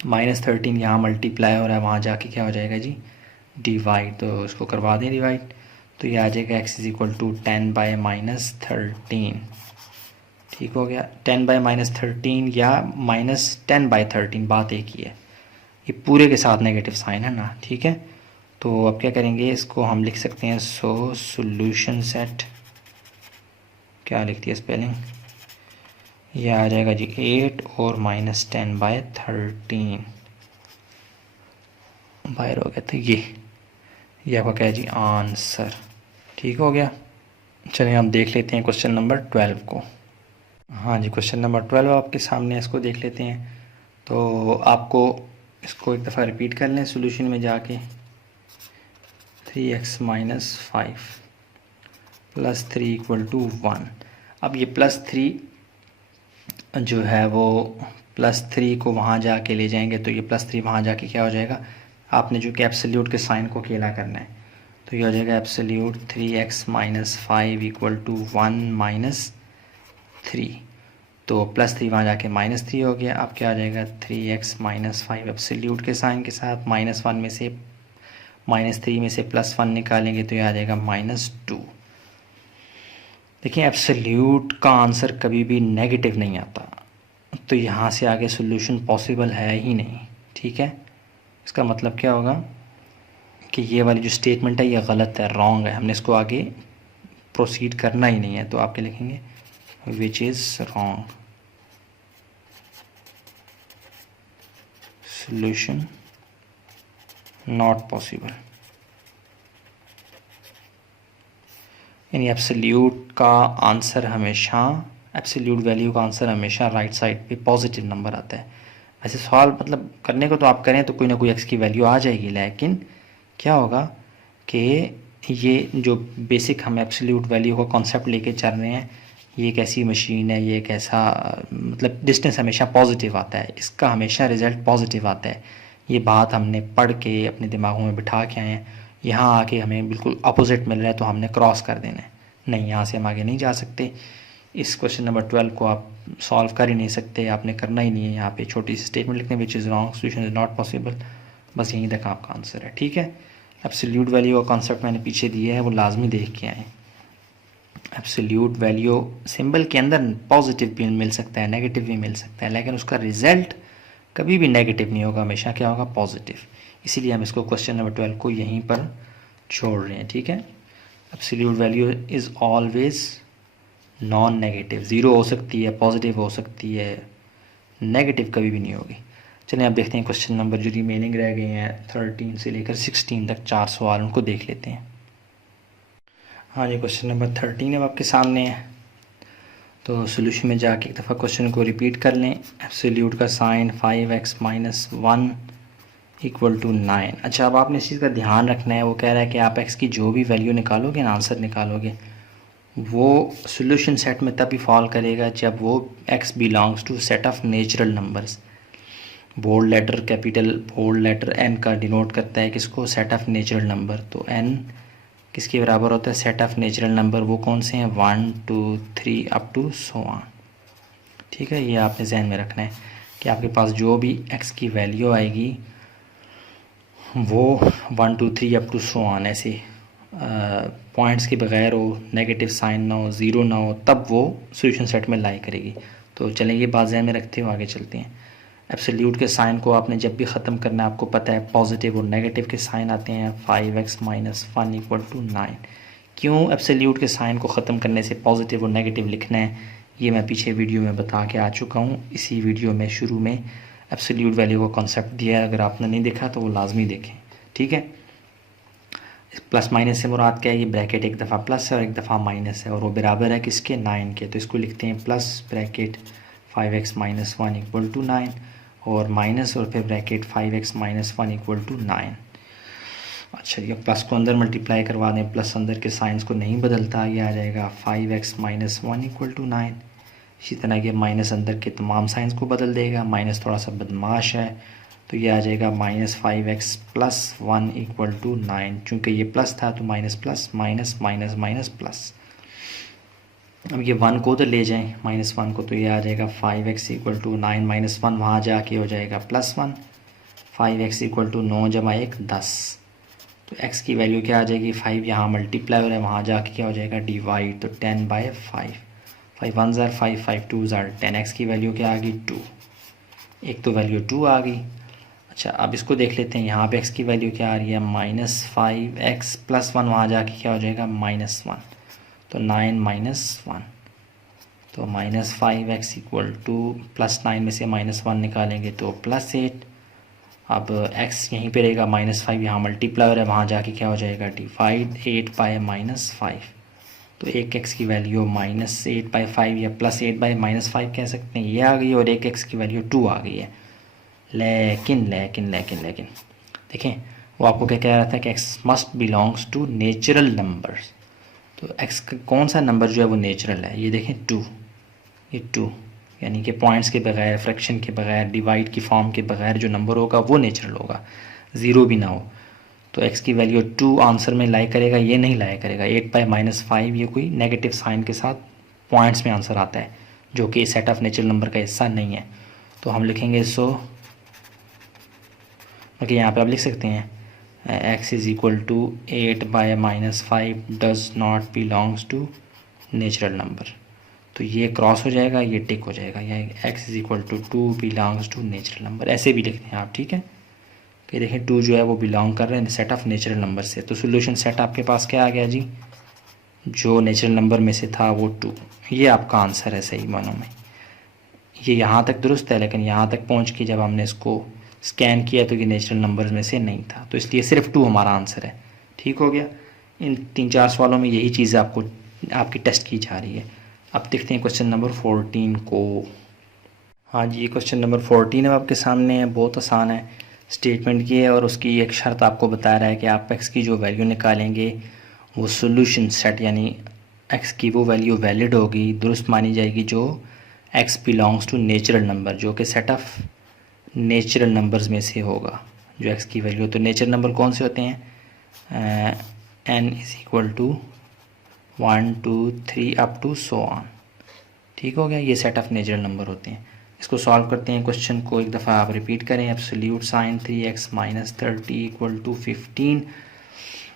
-13 यहाँ मल्टीप्लाई हो रहा है, वहाँ जाके क्या हो जाएगा जी डिवाइड, तो इसको करवा दें डिवाइड, तो ये आ जाएगा x is equal to 10 by -13। ठीक हो गया, 10 बाय -13 या -10 बाय 13 बात एक ही है, ये पूरे के साथ नेगेटिव साइन है ना, ठीक है। तो अब क्या करेंगे, इसको हम लिख सकते हैं सो सोल्यूशन सेट, क्या लिखती है स्पेलिंग, यह आ जाएगा जी 8 और -10 बाय 13 बाहर हो गया, तो ये आपका क्या है जी आंसर। ठीक हो गया, चलिए हम देख लेते हैं क्वेश्चन नंबर 12 को। हाँ जी, क्वेश्चन नंबर 12 आपके सामने, इसको देख लेते हैं। तो आपको इसको एक दफ़ा रिपीट कर लें सॉल्यूशन में जाके, 3x - 5 प्लस 3 इक्वल टू 1। अब ये +3 जो है वो +3 को वहाँ जाके ले जाएंगे तो ये +3 वहाँ जाके क्या हो जाएगा, आपने जो कि एब्सोल्यूट के साइन को अकेला करना है, तो ये हो जाएगा एब्सोल्यूट 3x - 5 इक्वल टू 1 - 3, तो +3 वहाँ जाके -3 हो गया। अब क्या आ जाएगा 3x - 5 एब्सोल्यूट के साइन के साथ, -1 में से -3 में से +1 निकालेंगे तो ये आ जाएगा -2। देखिए एब्सोल्यूट का आंसर कभी भी नेगेटिव नहीं आता, तो यहाँ से आगे सोल्यूशन पॉसिबल है ही नहीं, ठीक है। इसका मतलब क्या होगा कि ये वाली जो स्टेटमेंट है ये गलत है, रॉन्ग है, हमने इसको आगे प्रोसीड करना ही नहीं है, तो आपके लिखेंगे which is wrong, solution not possible. यानी एब्सोल्यूट का आंसर हमेशा, एब्सोल्यूट वैल्यू का आंसर हमेशा राइट साइड पे पॉजिटिव नंबर आता है। ऐसे सवाल मतलब करने को तो आप करें तो कोई ना कोई x की वैल्यू आ जाएगी, लेकिन क्या होगा कि ये जो बेसिक हम एब्सोल्यूट वैल्यू का कॉन्सेप्ट लेके चल रहे हैं, ये एक ऐसी मशीन है, ये एक ऐसा मतलब डिस्टेंस हमेशा पॉजिटिव आता है, इसका हमेशा रिज़ल्ट पॉजिटिव आता है। ये बात हमने पढ़ के अपने दिमागों में बिठा के आए हैं, यहाँ आके हमें बिल्कुल अपोजिट मिल रहा है तो हमने क्रॉस कर देना है। नहीं, यहाँ से हम आगे नहीं जा सकते। इस क्वेश्चन नंबर 12 को आप सॉल्व कर ही नहीं सकते, आपने करना ही नहीं है। यहाँ पे छोटी सी स्टेटमेंट लिखने which is wrong, solution is not possible, बस यहीं तक आपका आंसर है। ठीक है, एब्सोल्यूट वैल्यू का कॉन्सेप्ट मैंने पीछे दिया है, वो लाजमी देख के आएँ। एब्सोल्यूट वैल्यू सिंबल के अंदर पॉजिटिव भी मिल सकता है, नेगेटिव भी मिल सकता है, लेकिन उसका रिजल्ट कभी भी नेगेटिव नहीं होगा, हमेशा क्या होगा, पॉजिटिव। इसीलिए हम इसको क्वेश्चन नंबर 12 को यहीं पर छोड़ रहे हैं। ठीक है, absolute value is always non negative, zero हो सकती है, पॉजिटिव हो सकती है, नेगेटिव कभी भी नहीं होगी। चलिए आप देखते हैं क्वेश्चन नंबर जो रिमेनिंग रह गए हैं 13 से लेकर 16 तक 4 सवाल, उनको देख लेते हैं। हाँ जी, क्वेश्चन नंबर 13 अब आपके सामने है, तो सोल्यूशन में जाके एक दफ़ा क्वेश्चन को रिपीट कर लें। एब्सोल्यूट का साइन 5x - 1 = 9। अच्छा, अब आपने इस चीज़ का ध्यान रखना है, वो कह रहा है कि आप x की जो भी वैल्यू निकालोगे ना, आंसर निकालोगे, वो सोल्यूशन सेट में तभी फॉल करेगा जब वो x belongs to set of natural numbers. Bold letter, capital bold letter n का डिनोट करता है किसको, सेट ऑफ नेचुरल नंबर। तो n किसके बराबर होता है, सेट ऑफ नेचुरल नंबर। वो कौन से हैं, 1 2 3 अप टू सो ऑन। ठीक है, ये आपने जहन में रखना है कि आपके पास जो भी x की वैल्यू आएगी वो 1 2 3 अप टू सो ऑन ऐसे पॉइंट्स के बगैर हो, नेगेटिव साइन ना हो, ज़ीरो ना हो, तब वो सोल्यूशन सेट में लाई करेगी। तो चलें, ये बात जहन में रखते हुए आगे चलते हैं। एब्सोल्यूट के साइन को आपने जब भी ख़त्म करना है, आपको पता है पॉजिटिव और नेगेटिव के साइन आते हैं। 5x - 1 = 9। क्यों एब्सोल्यूट के साइन को ख़त्म करने से पॉजिटिव और नेगेटिव लिखना है, ये मैं पीछे वीडियो में बता के आ चुका हूँ। इसी वीडियो में शुरू में एब्सोल्यूट वैल्यू का कॉन्सेप्ट दिया है, अगर आपने नहीं देखा तो वो लाजमी देखें। ठीक है, प्लस माइनस से मुराद क्या है, ये ब्रैकेट एक दफ़ा प्लस है और एक दफ़ा माइनस है, और वो बराबर है किसके, 9 के। तो इसको लिखते हैं प्लस ब्रैकेट 5x - 1 = 9 और माइनस और फिर ब्रैकेट 5x - 1 = 9। अच्छा, ये प्लस को अंदर मल्टीप्लाई करवा दें, प्लस अंदर के साइंस को नहीं बदलता, ये आ जाएगा 5x - 1 = 9। इसी तरह ये माइनस अंदर के तमाम साइंस को बदल देगा, माइनस थोड़ा सा बदमाश है, तो ये आ जाएगा -5x + 1 = 9। चूँकि ये प्लस था तो minus plus minus minus minus plus. अब ये 1 को तो ले जाएं, -1 को, तो ये आ जाएगा 5x = 9 - 1 वहाँ जाके हो जाएगा +1। 5x = 9 + 1 10। तो x की वैल्यू क्या आ जाएगी, 5 यहाँ मल्टीप्लाई हो रहा है, वहाँ जाके क्या हो जाएगा, डिवाइड। तो 10/5, 5 1 ज़ार 5, 5 2 ज़ार 10। x की वैल्यू क्या आ गई, 2। एक तो वैल्यू 2 आ गई। अच्छा, अब इसको देख लेते हैं, यहाँ पे x की वैल्यू क्या आ रही है, -5x + 1, वहाँ जाके क्या हो जाएगा, -1। तो 9 - 1, तो -5x = +9 में से -1 निकालेंगे तो +8। अब x यहीं पे रहेगा, -5 यहाँ मल्टीप्लाई हो रहा है, वहाँ जाके क्या हो जाएगा, डिवाइड। 8/-5, तो एक x की वैल्यू -8/5 या +8/-5 कह सकते हैं, ये आ गई, और एक x की वैल्यू 2 आ गई है। लेकिन देखें, वो आपको क्या कह रहा था कि x must belongs to natural numbers. तो x का कौन सा नंबर जो है वो नेचुरल है, ये देखें 2, ये 2, यानी कि पॉइंट्स के बगैर, फ्रैक्शन के बगैर, डिवाइड की फॉर्म के बगैर जो नंबर होगा वो नेचुरल होगा, ज़ीरो भी ना हो। तो x की वैल्यू 2 आंसर में लाई करेगा, ये नहीं लाई करेगा। 8/-5 ये कोई नेगेटिव साइन के साथ पॉइंट्स में आंसर आता है, जो कि सेट ऑफ नेचुरल नंबर का हिस्सा नहीं है। तो हम लिखेंगे बाकी यहाँ पे आप लिख सकते हैं x = 8/-5 does not belongs to natural number. तो ये क्रॉस हो जाएगा, ये टिक हो जाएगा, या x = 2 belongs to natural number, ऐसे भी लिखते हैं आप। ठीक है, कि देखें 2 जो है वो बिलोंग कर रहे हैं सेट ऑफ नेचुरल नंबर से। तो सोल्यूशन सेट आपके पास क्या आ गया जी, जो नेचुरल नंबर में से था वो 2। ये आपका आंसर है सही मानों में। ये यहाँ तक दुरुस्त है, लेकिन यहाँ तक पहुँच के जब हमने इसको स्कैन किया तो ये नेचुरल नंबर में से नहीं था, तो इसलिए सिर्फ 2 हमारा आंसर है। ठीक हो गया, इन 3-4 सवालों में यही चीज़ आपको आपकी टेस्ट की जा रही है। अब देखते हैं क्वेश्चन नंबर 14 को। हाँ जी, क्वेश्चन नंबर 14 अब आपके सामने है, बहुत आसान है। स्टेटमेंट ये है और उसकी एक शर्त आपको बता रहा है कि आप x की जो वैल्यू निकालेंगे वो सोल्यूशन सेट यानी x की वो वैल्यू वैलिड होगी, दुरुस्त मानी जाएगी जो x belongs to natural number, जो कि सेट ऑफ नेचुरल नंबर्स में से होगा जो x की वैल्यू। तो नेचुरल नंबर कौन से होते हैं? n is equal to 1 2 3 up to so on. ठीक हो गया, ये सेट ऑफ नेचुरल नंबर होते हैं। इसको सॉल्व करते हैं, क्वेश्चन को एक दफ़ा आप रिपीट करें। Absolute sign 3x minus 30 equal to 15।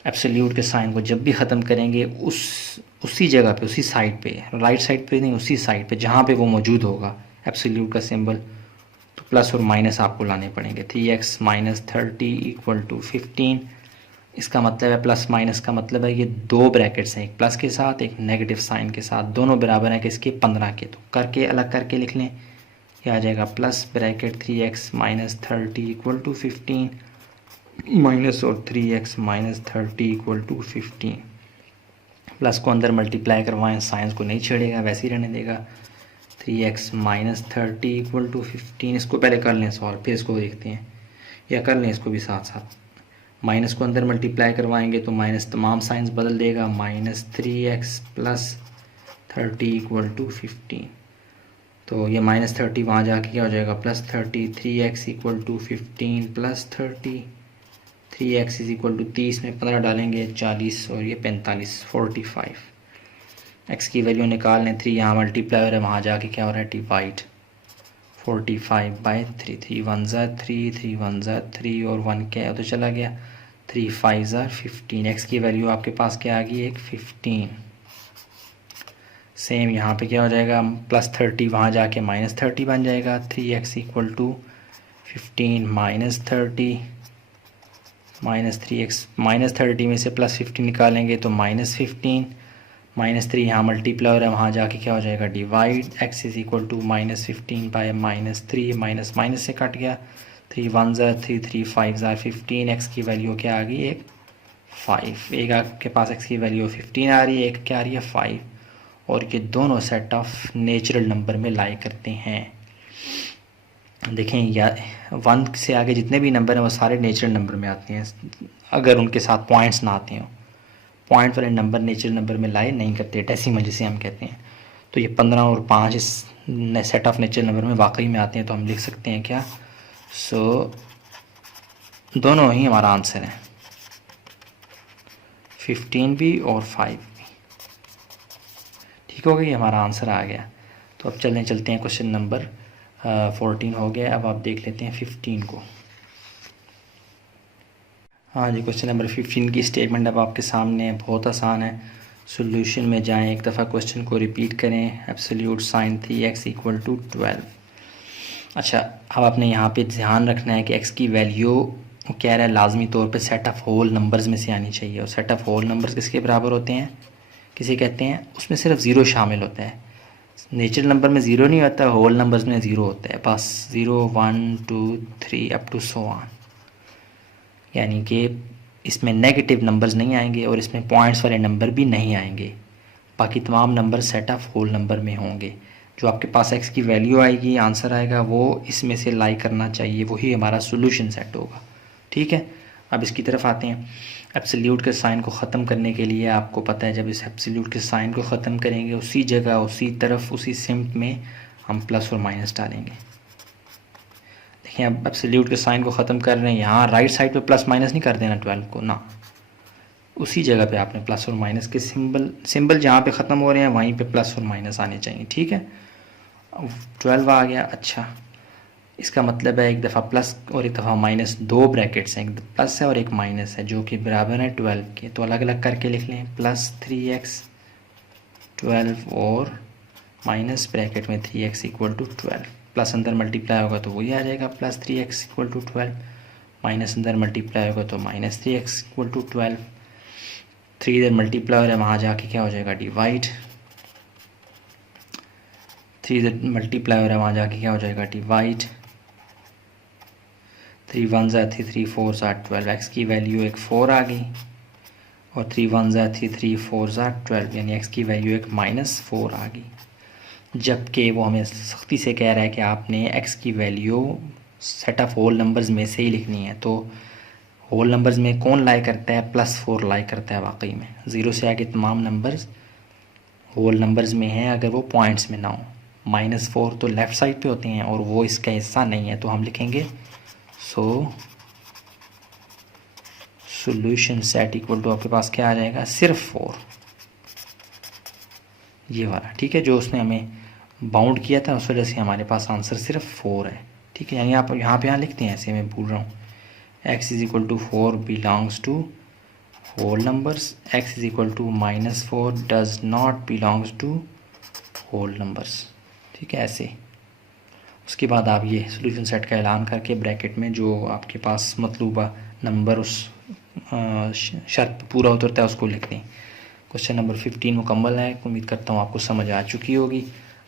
Absolute के साइन को जब भी ख़त्म करेंगे उसी जगह पे, उसी साइड पे, राइट साइड पे नहीं, उसी साइड पे जहाँ पे वो मौजूद होगा एब्सोल्यूट का सिंबल, तो प्लस और माइनस आपको लाने पड़ेंगे। 3x minus 30 equal to 15। इसका मतलब है, प्लस माइनस का मतलब है ये दो ब्रैकेट्स हैं, एक प्लस के साथ एक नेगेटिव साइन के साथ, दोनों बराबर हैं किसके? 15 के। तो करके अलग करके लिख लें, ये आ जाएगा plus bracket 3x minus 30 equal to 15 minus और 3x minus 30 equal to 15। Plus को अंदर मल्टीप्लाई करवाएं, साइंस को नहीं छेड़ेगा, वैसे ही रहने देगा। 3x minus 30 equal to 15। इसको पहले कर लें सॉल्व, फिर इसको देखते हैं, या कर लें इसको भी साथ साथ। माइनस को अंदर मल्टीप्लाई करवाएंगे तो माइनस तमाम साइंस बदल देगा, minus 3x plus 30 equal to 15। तो ये माइनस 30 वहाँ जाके क्या हो जाएगा? Plus 30। 3x equal to 15 plus 30। 3x is equal to 30 में 15 डालेंगे 40 और ये 45 45। x की वैल्यू निकाल लें, 3 यहाँ मल्टीप्लाई हो रहा है, वहाँ जाके क्या हो रहा है? डिवाइड। 45 बाई 3, 3 1 ज़ा 3, 3 1 ज़ा 3 और 1 क्या है तो चला गया, 3 5 ज़ा 15। x की वैल्यू आपके पास क्या आ गई? एक 15। सेम यहाँ पे क्या हो जाएगा? प्लस 30 वहाँ जाके माइनस 30 बन जाएगा। 3x equal to 15 minus 30 minus 3x, minus 30 में से प्लस 15 निकालेंगे तो माइनस 15। माइनस 3 यहाँ मल्टीप्लाई हो रहा है, वहाँ जाके क्या हो जाएगा? Divide. x is equal to minus 15 by minus 3, minus minus से कट गया, 3 1 ज़ा 3, 3 5 ज़ा 15। x की वैल्यू क्या आ गई? एक 5। एक आपके पास x की वैल्यू 15 आ रही है, एक क्या आ रही है? 5। और ये दोनों सेट ऑफ नेचुरल नंबर में लाई करते हैं। देखें, या 1 से आगे जितने भी नंबर हैं वो सारे नेचुरल नंबर में आते हैं, अगर उनके साथ पॉइंट्स ना आते हों। पॉइंट वाले नंबर नेचुरल नंबर में लाई नहीं करते, डेसिमल जिसे हम कहते हैं। तो ये 15 और 5 इस सेट ऑफ नेचुरल नंबर में वाकई में आते हैं, तो हम लिख सकते हैं क्या? सो दोनों ही हमारा आंसर है, 15 भी और 5 भी। ठीक हो गई, हमारा आंसर आ गया। तो अब चलते हैं क्वेश्चन नंबर 14 हो गया। अब आप देख लेते हैं 15 को। हाँ जी, क्वेश्चन नंबर 15 की स्टेटमेंट अब आपके सामने है, बहुत आसान है। सॉल्यूशन में जाएं, एक दफ़ा क्वेश्चन को रिपीट करें। Absolute sign 3x equal to 12। अच्छा, अब आपने यहाँ पे ध्यान रखना है कि x की वैल्यू कह रहा है लाजमी तौर पे सेट ऑफ होल नंबर्स में से आनी चाहिए। और सेट ऑफ होल नंबर्स किसके बराबर होते हैं? किसे कहते हैं? उसमें सिर्फ ज़ीरो शामिल होता है। नेचुरल नंबर में ज़ीरो नहीं होता, होल नंबर्स में ज़ीरो होता है, बस 0 1 2 3 अप टू सो ऑन। यानी कि इसमें नेगेटिव नंबर्स नहीं आएंगे और इसमें पॉइंट्स वाले नंबर भी नहीं आएंगे। बाकी तमाम number set of whole number में होंगे। जो आपके पास x की वैल्यू आएगी, आंसर आएगा, वो इसमें से लाई करना चाहिए, वही हमारा सोल्यूशन सेट होगा। ठीक है, अब इसकी तरफ आते हैं। एब्सोल्यूट के साइन को ख़त्म करने के लिए आपको पता है, जब इस एब्सोल्यूट के साइन को ख़त्म करेंगे उसी जगह, उसी तरफ, उसी सिम्ट में हम प्लस और माइनस डालेंगे। देखिए, अब एब्सोल्यूट के साइन को ख़त्म कर रहे हैं, यहाँ राइट साइड पे प्लस माइनस नहीं कर देना 12 को ना, उसी जगह पे आपने प्लस और माइनस के सिंबल जहाँ पे ख़त्म हो रहे हैं वहीं पे प्लस और माइनस आने चाहिए। ठीक है, अब 12 आ गया। अच्छा, इसका मतलब है एक दफ़ा प्लस और एक दफ़ा माइनस, दो ब्रैकेट्स हैं, एक प्लस है और एक माइनस है, जो कि बराबर है 12 के। तो अलग अलग करके लिख लें, प्लस 3x 12 और माइनस ब्रैकेट में 3x इक्वल टू 12। प्लस अंदर मल्टीप्लाई होगा तो वही आ जाएगा, plus 3x equal to 12। Minus अंदर मल्टीप्लाई होगा तो माइनस 3x इक्वल टू 12। 3 इधर मल्टीप्लाई हो रहा है, वहाँ जाके क्या हो जाएगा? डिवाइड। 3 इधर मल्टीप्लाई हो रहा है, वहाँ जाके क्या हो जाएगा? डिवाइड। 3 1 ज़ा 3, 3 4 ज़ा 12। x की वैल्यू एक 4 आ गई और 3 1 ज़ा 3, 3 4 ज़ा 12, यानी x की वैल्यू एक -4 आ गई। जबकि वो हमें सख्ती से कह रहा है कि आपने x की value set of whole numbers में से ही लिखनी है। तो होल नंबर्स में कौन लाई करता है? +4 लाई करता है वाकई में। 0 से आगे तमाम नंबर्स होल नंबर्स में हैं अगर वो पॉइंट्स में ना हो। -4 तो लेफ़्ट साइड पे होते हैं और वो इसका हिस्सा नहीं है, तो हम लिखेंगे सोल्यूशन सेट इक्वल टू आपके पास क्या आ जाएगा? सिर्फ 4, ये वाला, ठीक है, जो उसने हमें बाउंड किया था उस वजह से हमारे पास आंसर सिर्फ 4 है, ठीक है। यानी आप यहाँ लिखते हैं, ऐसे मैं भूल रहा हूँ, x is equal to 4 belongs to whole numbers, x is equal to -4 does not belongs to whole numbers, ठीक है, ऐसे। उसके बाद आप ये सोल्यूशन सेट का ऐलान करके ब्रैकेट में जो आपके पास मतलूबा नंबर उस शर्त पूरा उतरता है उसको लिख दें। क्वेश्चन नंबर 15 मुकम्मल है, उम्मीद करता हूँ आपको समझ आ चुकी होगी।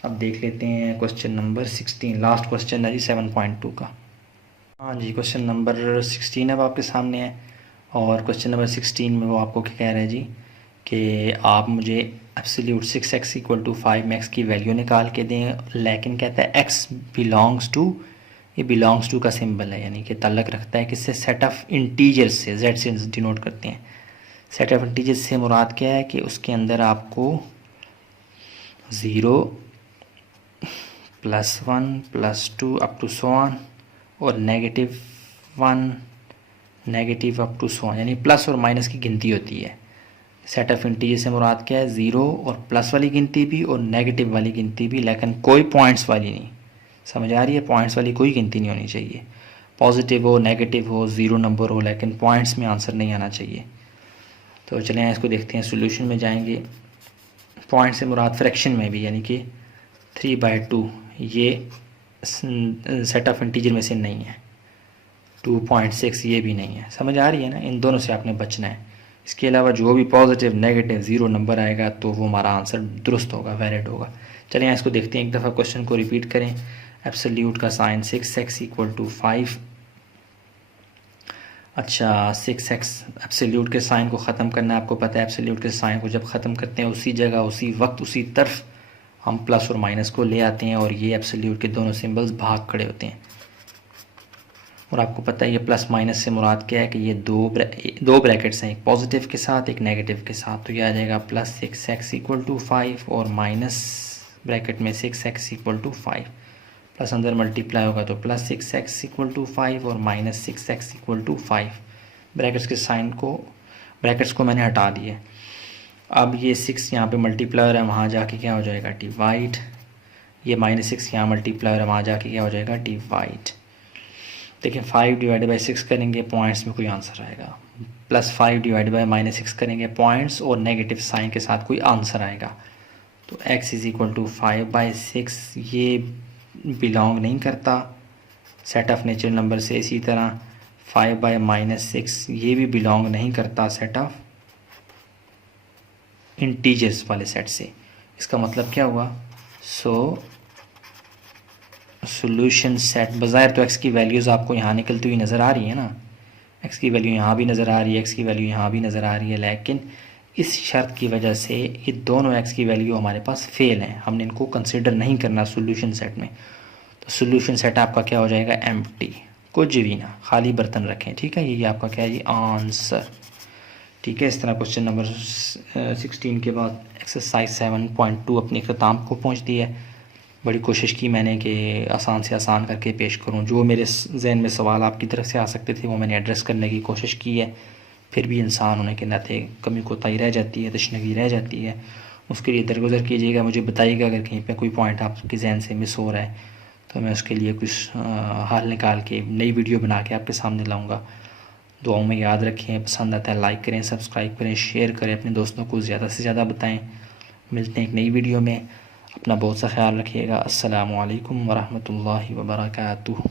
अब देख लेते हैं क्वेश्चन नंबर 16, लास्ट क्वेश्चन है जी 7.2 का। हाँ जी, क्वेश्चन नंबर 16 अब आपके सामने है और क्वेश्चन नंबर 16 में वो आपको क्या कह रहा है जी कि आप मुझे absolute 6x equal to 5x की वैल्यू निकाल के दें, लेकिन कहता है x बिलोंग्स टू, ये बिलोंग्स टू का सिंबल है यानी कि ताल्लुक़ रखता है किससे? सेट ऑफ इंटीजर्स से, z से डिनोट करते हैं। सेट ऑफ इंटीजर्स से मुराद क्या है कि उसके अंदर आपको 0 +1 +2 अप टू सो ऑन और -1 negative up to so on, यानी प्लस और माइनस की गिनती होती है। सेट ऑफ इंटीजर से मुराद क्या है? 0 और प्लस वाली गिनती भी और नेगेटिव वाली गिनती भी, लेकिन कोई पॉइंट्स वाली नहीं। समझ आ रही है? पॉइंट्स वाली कोई गिनती नहीं होनी चाहिए। पॉजिटिव हो, नेगेटिव हो, 0 नंबर हो, लेकिन पॉइंट्स में आंसर नहीं आना चाहिए। तो चलें इसको देखते हैं, सोल्यूशन में जाएंगे। पॉइंट से मुराद फ्रैक्शन में भी, यानी कि 3/2 ये सेट ऑफ इंटीजर में से नहीं है, 2.6 ये भी नहीं है। समझ आ रही है ना? इन दोनों से आपने बचना है। इसके अलावा जो भी पॉजिटिव, नेगेटिव, 0 नंबर आएगा तो वो हमारा आंसर दुरुस्त होगा, वैलिड होगा। चलिए इसको देखते हैं, एक दफ़ा क्वेश्चन को रिपीट करें। एब्सोल्यूट का साइन 6x इक्वल टू 5। अच्छा, 6x एब्सोल्यूट के साइन को ख़त्म करना है। आपको पता है एब्सोल्यूट के साइन को जब ख़त्म करते हैं उसी जगह, उसी वक्त, उसी तरफ हम प्लस और माइनस को ले आते हैं और ये एब्सोल्यूट के दोनों सिंबल्स भाग खड़े होते हैं। और आपको पता है ये प्लस माइनस से मुराद क्या है कि ये दो ब्रैकेट्स हैं, एक पॉजिटिव के साथ एक नेगेटिव के साथ। तो ये आ जाएगा +6x इक्वल टू 5 और माइनस ब्रैकेट में 6x इक्वल टू 5, प्लस अंदर मल्टीप्लाई होगा तो +6x इक्वल टू 5 और -6x इक्वल टू 5। ब्रैकेट्स के साइन को, ब्रैकेट्स को मैंने हटा दिए। अब ये 6 यहाँ पे मल्टीप्लाई है, वहाँ जाके क्या हो जाएगा? डिवाइड। ये -6 यहाँ मल्टीप्लाई है, वहाँ जाके क्या हो जाएगा? डिवाइड। देखिए 5 डिवाइड बाई 6 करेंगे, पॉइंट्स में कोई आंसर आएगा। +5 डिवाइड बाई -6 करेंगे, पॉइंट्स और नेगेटिव साइन के साथ कोई आंसर आएगा। तो x इज़ इक्वल टू 5/6 ये बिलोंग नहीं करता सेट ऑफ नेचुरल नंबर से। इसी तरह 5/-6 ये भी बिलोंग नहीं करता सेट ऑफ इंटीजर्स वाले सेट से। इसका मतलब क्या हुआ? सोल्यूशन सेट, बज़ाहिर तो x की वैल्यूज़ आपको यहाँ निकलती हुई नज़र आ रही है ना, x की वैल्यू यहाँ भी नज़र आ रही है, x की वैल्यू यहाँ भी नज़र आ रही है, लेकिन इस शर्त की वजह से ये दोनों x की वैल्यू हमारे पास फेल हैं, हमने इनको कंसिडर नहीं करना सोल्यूशन सेट में। तो सोल्यूशन सेट आपका क्या हो जाएगा? एम्प्टी, कुछ भी ना, खाली बर्तन रखें, ठीक है। ये आपका क्या है जी? आंसर, ठीक है। इस तरह क्वेश्चन नंबर 16 के बाद एक्सरसाइज 7.2 अपने ख़त्म को पहुँचती है। बड़ी कोशिश की मैंने कि आसान से आसान करके पेश करूं। जो मेरे जहन में सवाल आपकी तरफ से आ सकते थे वो मैंने एड्रेस करने की कोशिश की है, फिर भी इंसान होने के नाते कमी कोताही रह जाती है, तशनगी रह जाती है। उसके लिए दरगुजर कीजिएगा, मुझे बताइएगा अगर कहीं पे कोई पॉइंट आपके जहन से मिस हो रहा है तो मैं उसके लिए कुछ हल निकाल के नई वीडियो बना के आपके सामने लाऊँगा। दुआओं में याद रखें, पसंद आता है लाइक करें, सब्सक्राइब करें, शेयर करें, अपने दोस्तों को ज़्यादा से ज़्यादा बताएँ। मिलते हैं एक नई वीडियो में, अपना बहुत सा ख्याल रखिएगा। अस्सलामु अलैकुम वरहमतुल्लाहि वबरकातुहू।